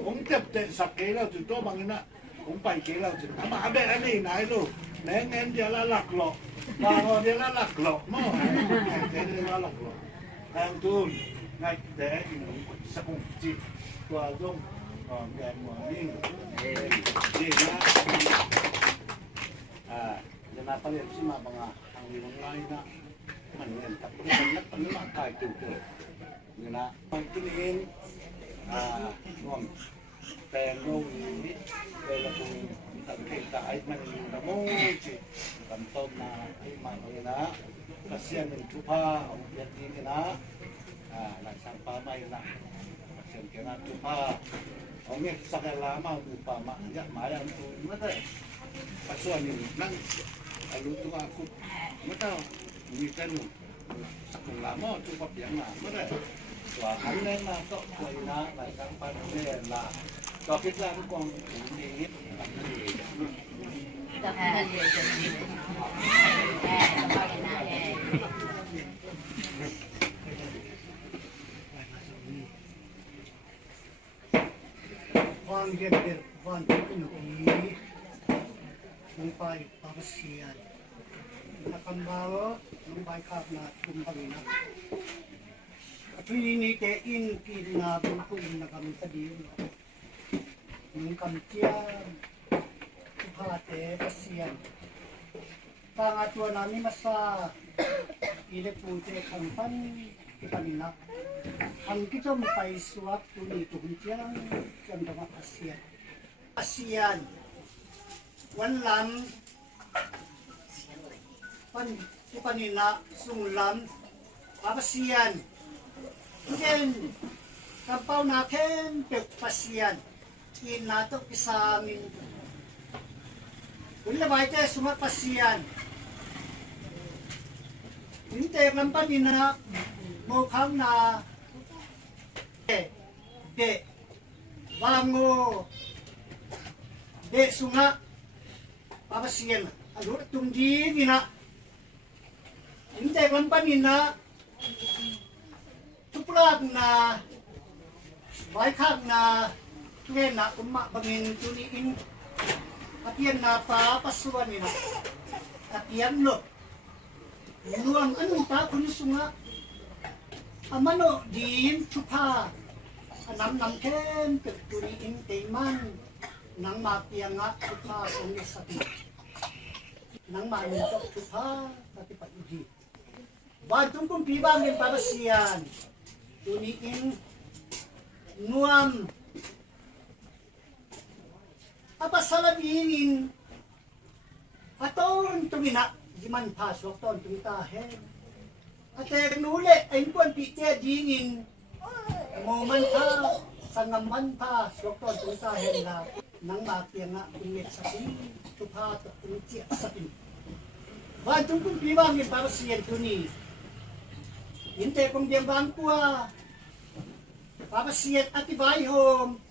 ผมเจ็บแต่สักเกล้าจุดตัวบางอย่างนะผมไปเกล้าจุดทำมาแบบนี้ไหนลูกแหนเงินเดี๋ยวละหลักหลอกบางวันเดี๋ยวละหลักหลอกมั่งเดี๋ยวละหลักหลอกแทงจุนไงแต่สักคนจีตัวต้องแกงหัวนิ่งนี่นะจะมาเรียนที่มาบางทางนี้ง่ายนะมันเงินกับที่มันนักมันมากกายจุดเลยนี่นะมันกินเองร่วมแต่ร่วมนิดเลยละคุณทำให้ตายมันละมุจิทำต้มมาให้มันเลยนะกระเซียนหนึ่งทุพาเอาเรียนดีกันนะหลังสังปาไม่นะกระเซียนแค่นั้นทุพาเอาเงี้ยสักlama lupa mak ya maya untuk mata pasuan ini nang alu tu aku mata ni kan sakung lama tu pap yang lah mata tua kan lah tok koi na lai kang pan ne la to kit la ko ni tập nên về cho mình Van Gender, Van Gender, Mumpai, Pagasian. Nakambawa, Mumpai Kapna, Tumbangina. At ini te in kina bukong na kami sa diyo. Nung kamtiyan, Tupate, Pasian. Pangatwa namin masa Ilepute, Kampan, Ipanina. Ang kita may suwap tuni tuhuntiang yang dapat ASEAN. ASEAN, wan lam, pan ipanina sunglam, ASEAN. Ken kapau na ken pek ASEAN. Inato kisamin. Wala ba ite sumat ASEAN? Inte lampan ina mo khang na de wango de sunga papasiyan alur tumdi nina inte lampan ina tuplak na baikak na tuhen na umma bangin tuniin apian na papasuan nina apian lo luang anong pa kunisunga amano din chupa anam ken tuniin teiman nang mapianga chupa kung sakit nang manutok tupa pati patuhi. Bantung kung pibang ng parasiyan, tuniin nuam apa salabinin aton tumina diman pasok ton tumitahen ate nule ay kuan pite dingin mo man ta sangaman pa sok ton tumitahen la nang mapia nga umit sa tupa to umit sa pin bantung kung pibang ng parasiyan tuni inte kung diambang kuwa parasiyan atibay home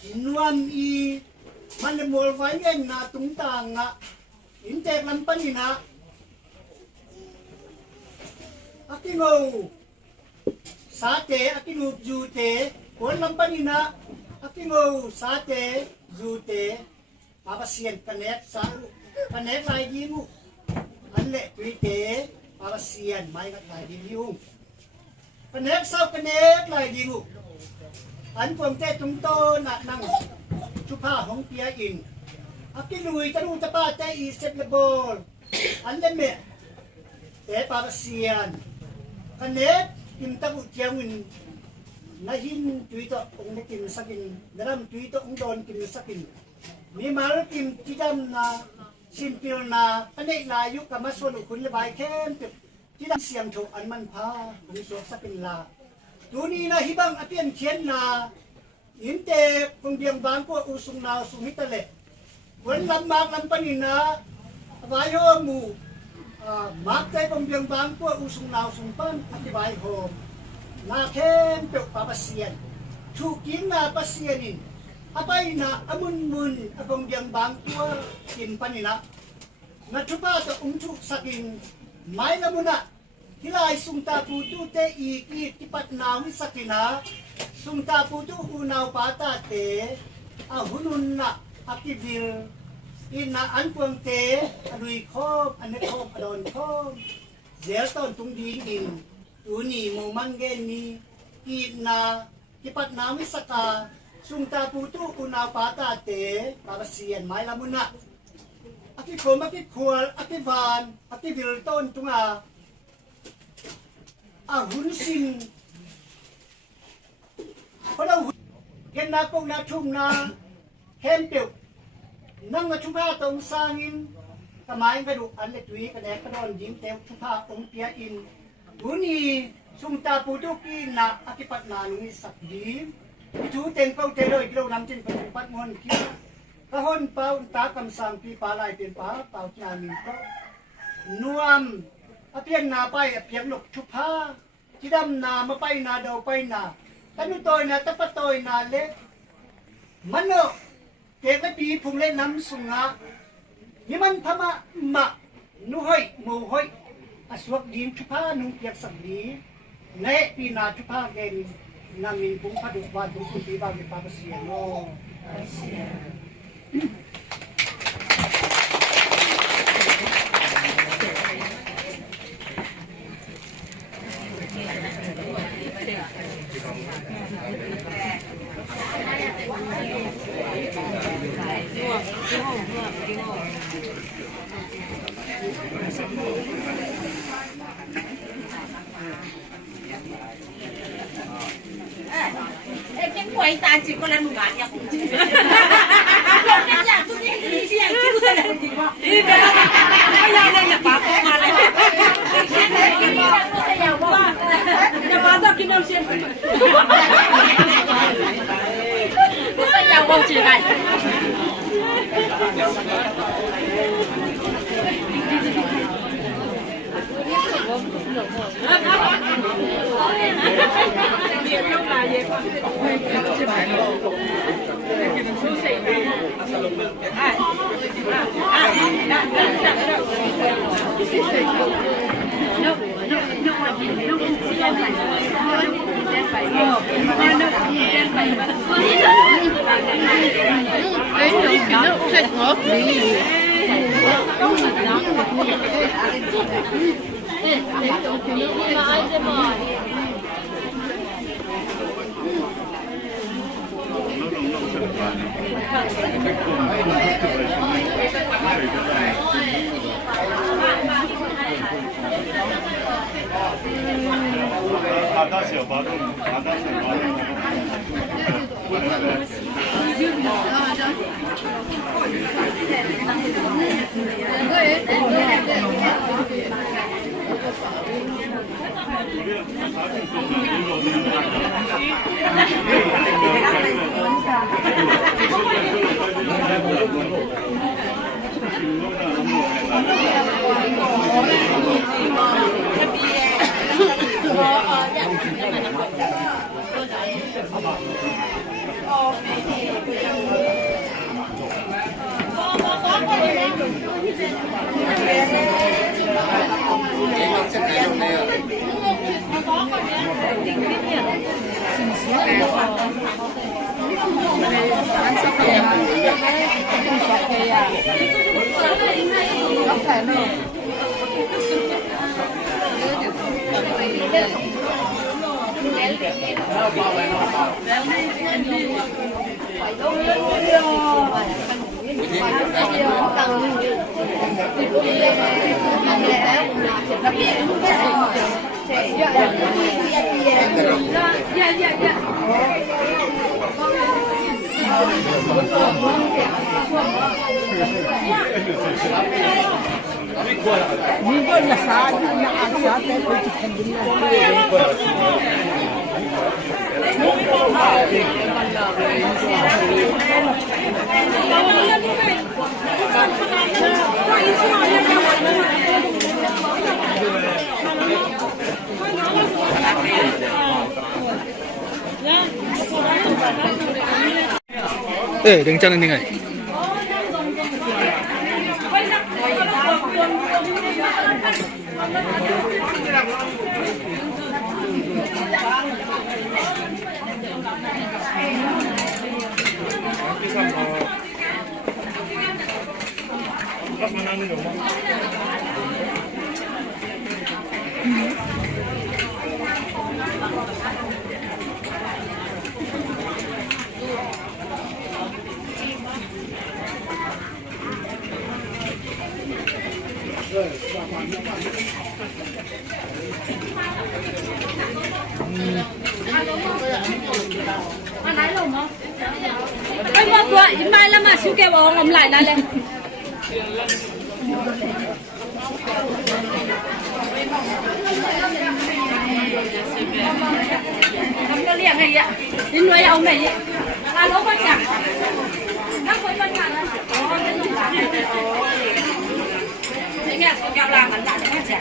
inuan i malemol vayen na tungtang nga inte lampanina akino sate akino jute kon lampanina akino sate jute papasiyan kanek sa kanek lagi mo anle tuite papasiyan may lagi yung kanek sa kanek lagi mo an pom te tung to na nang chupa hong pia in akilui tanu tapa te i set le bol an le me te parasian kanet kim tabu chiangin na hin tuito ong ne kim sakin daram tuito ong don kim sakin mi mal kim tidam na simpil na ane layu kamasolo kun le bai kem tidam siang tho an man pha kun so sakin la tuni na hibang apian chen na inte kung diang bangko usung na sumitale wen lammak lampanina abayo mu makte kung diang bangko usung na usungpan atibay ho na ken pe papasiyan tukin na pasiyanin apay na amun akong diang bangko kimpanina na tupa to umtu sakin may na muna hilay sungta putu te iki tipat nawi sakina sungta putu unaw pata te ahunun na akibil ina anpuang te anuy kom anekom adon kom zelton tung dingin uni mo manggen ni ina tipat nawi saka sungta putu unaw pata te parasiyan may lamuna akikom akikwal akivan akibil ton tunga ahunsin pada kena kong natum na hempel nang natumpa tong sangin kamain kadu anle tui kadek kadon jim te tumpa ong pia in uni sungta putuki na akipat na ni sakdi itu ten pau te loi kilo nam tin pat mon ki kahon pau ta kam sang pi palai pin pa pau chamin ko nuam apiang na pay apiang lok chupa tidam na mapay na daw pay na tanutoy na tapatoy na le mano kaya pi phung le nam sunga himan thama ma nuhoy muhoy aswak din chupa nung piak sabli ne pi na chupa gen namin pung padukwa dung kunti ba mi papasiyano cái quay ta chỉ có làm bán nhà cũng chỉ còn cái nhà tôi đi đi anh chưa sao làm gì mà đi về bây giờ đây là bà con mà này nhà bà ta kia đâu xem tôi sẽ giàu bao nhiêu này Hãy subscribe cho kênh Ghiền Mì Gõ để không bỏ lỡ những video hấp dẫn. 냉장은 냉아. Cái mua của im mai lắm mà siêu kêu ông làm lại này lên. Không có liền hay ạ. Đi nuôi ông này ạ. Lỗ con chẳng. Các con chẳng. Đấy nghe có kêu làm ăn lại đấy chả.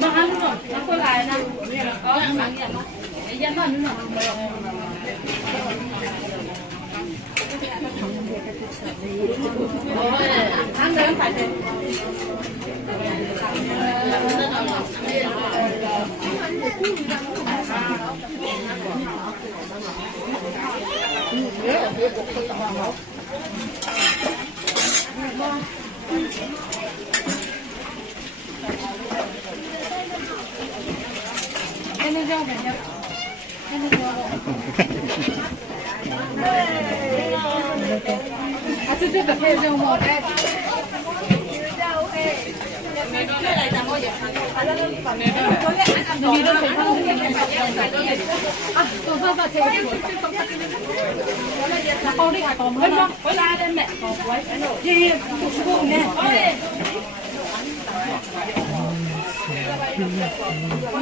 Mà ăn rồi, nó có lại nè. Có ăn vậy mà. Để dân nó nữa. Ôi, ăn đến phải thế.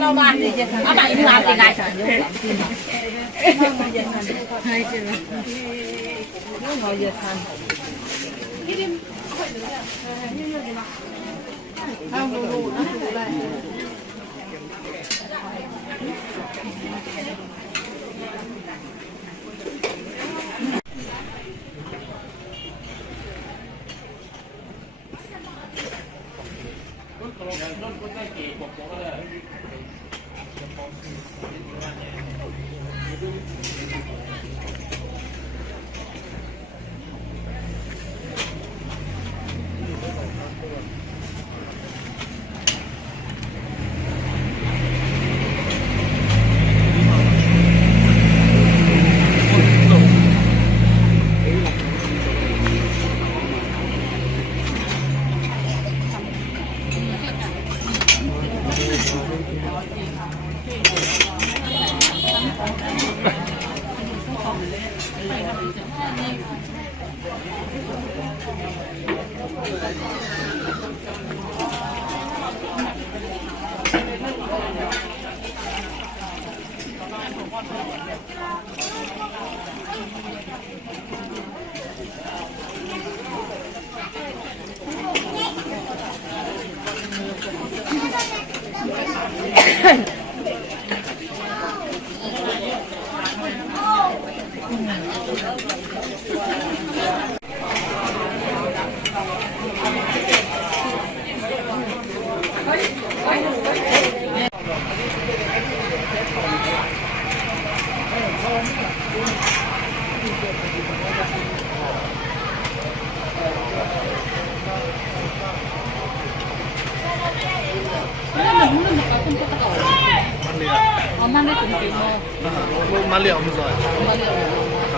Lâu mà thì các bạn đi làm thì này hai cái ngồi giờ thành không đủ nó đủ lại 말리야 엄마. 말리야 엄마.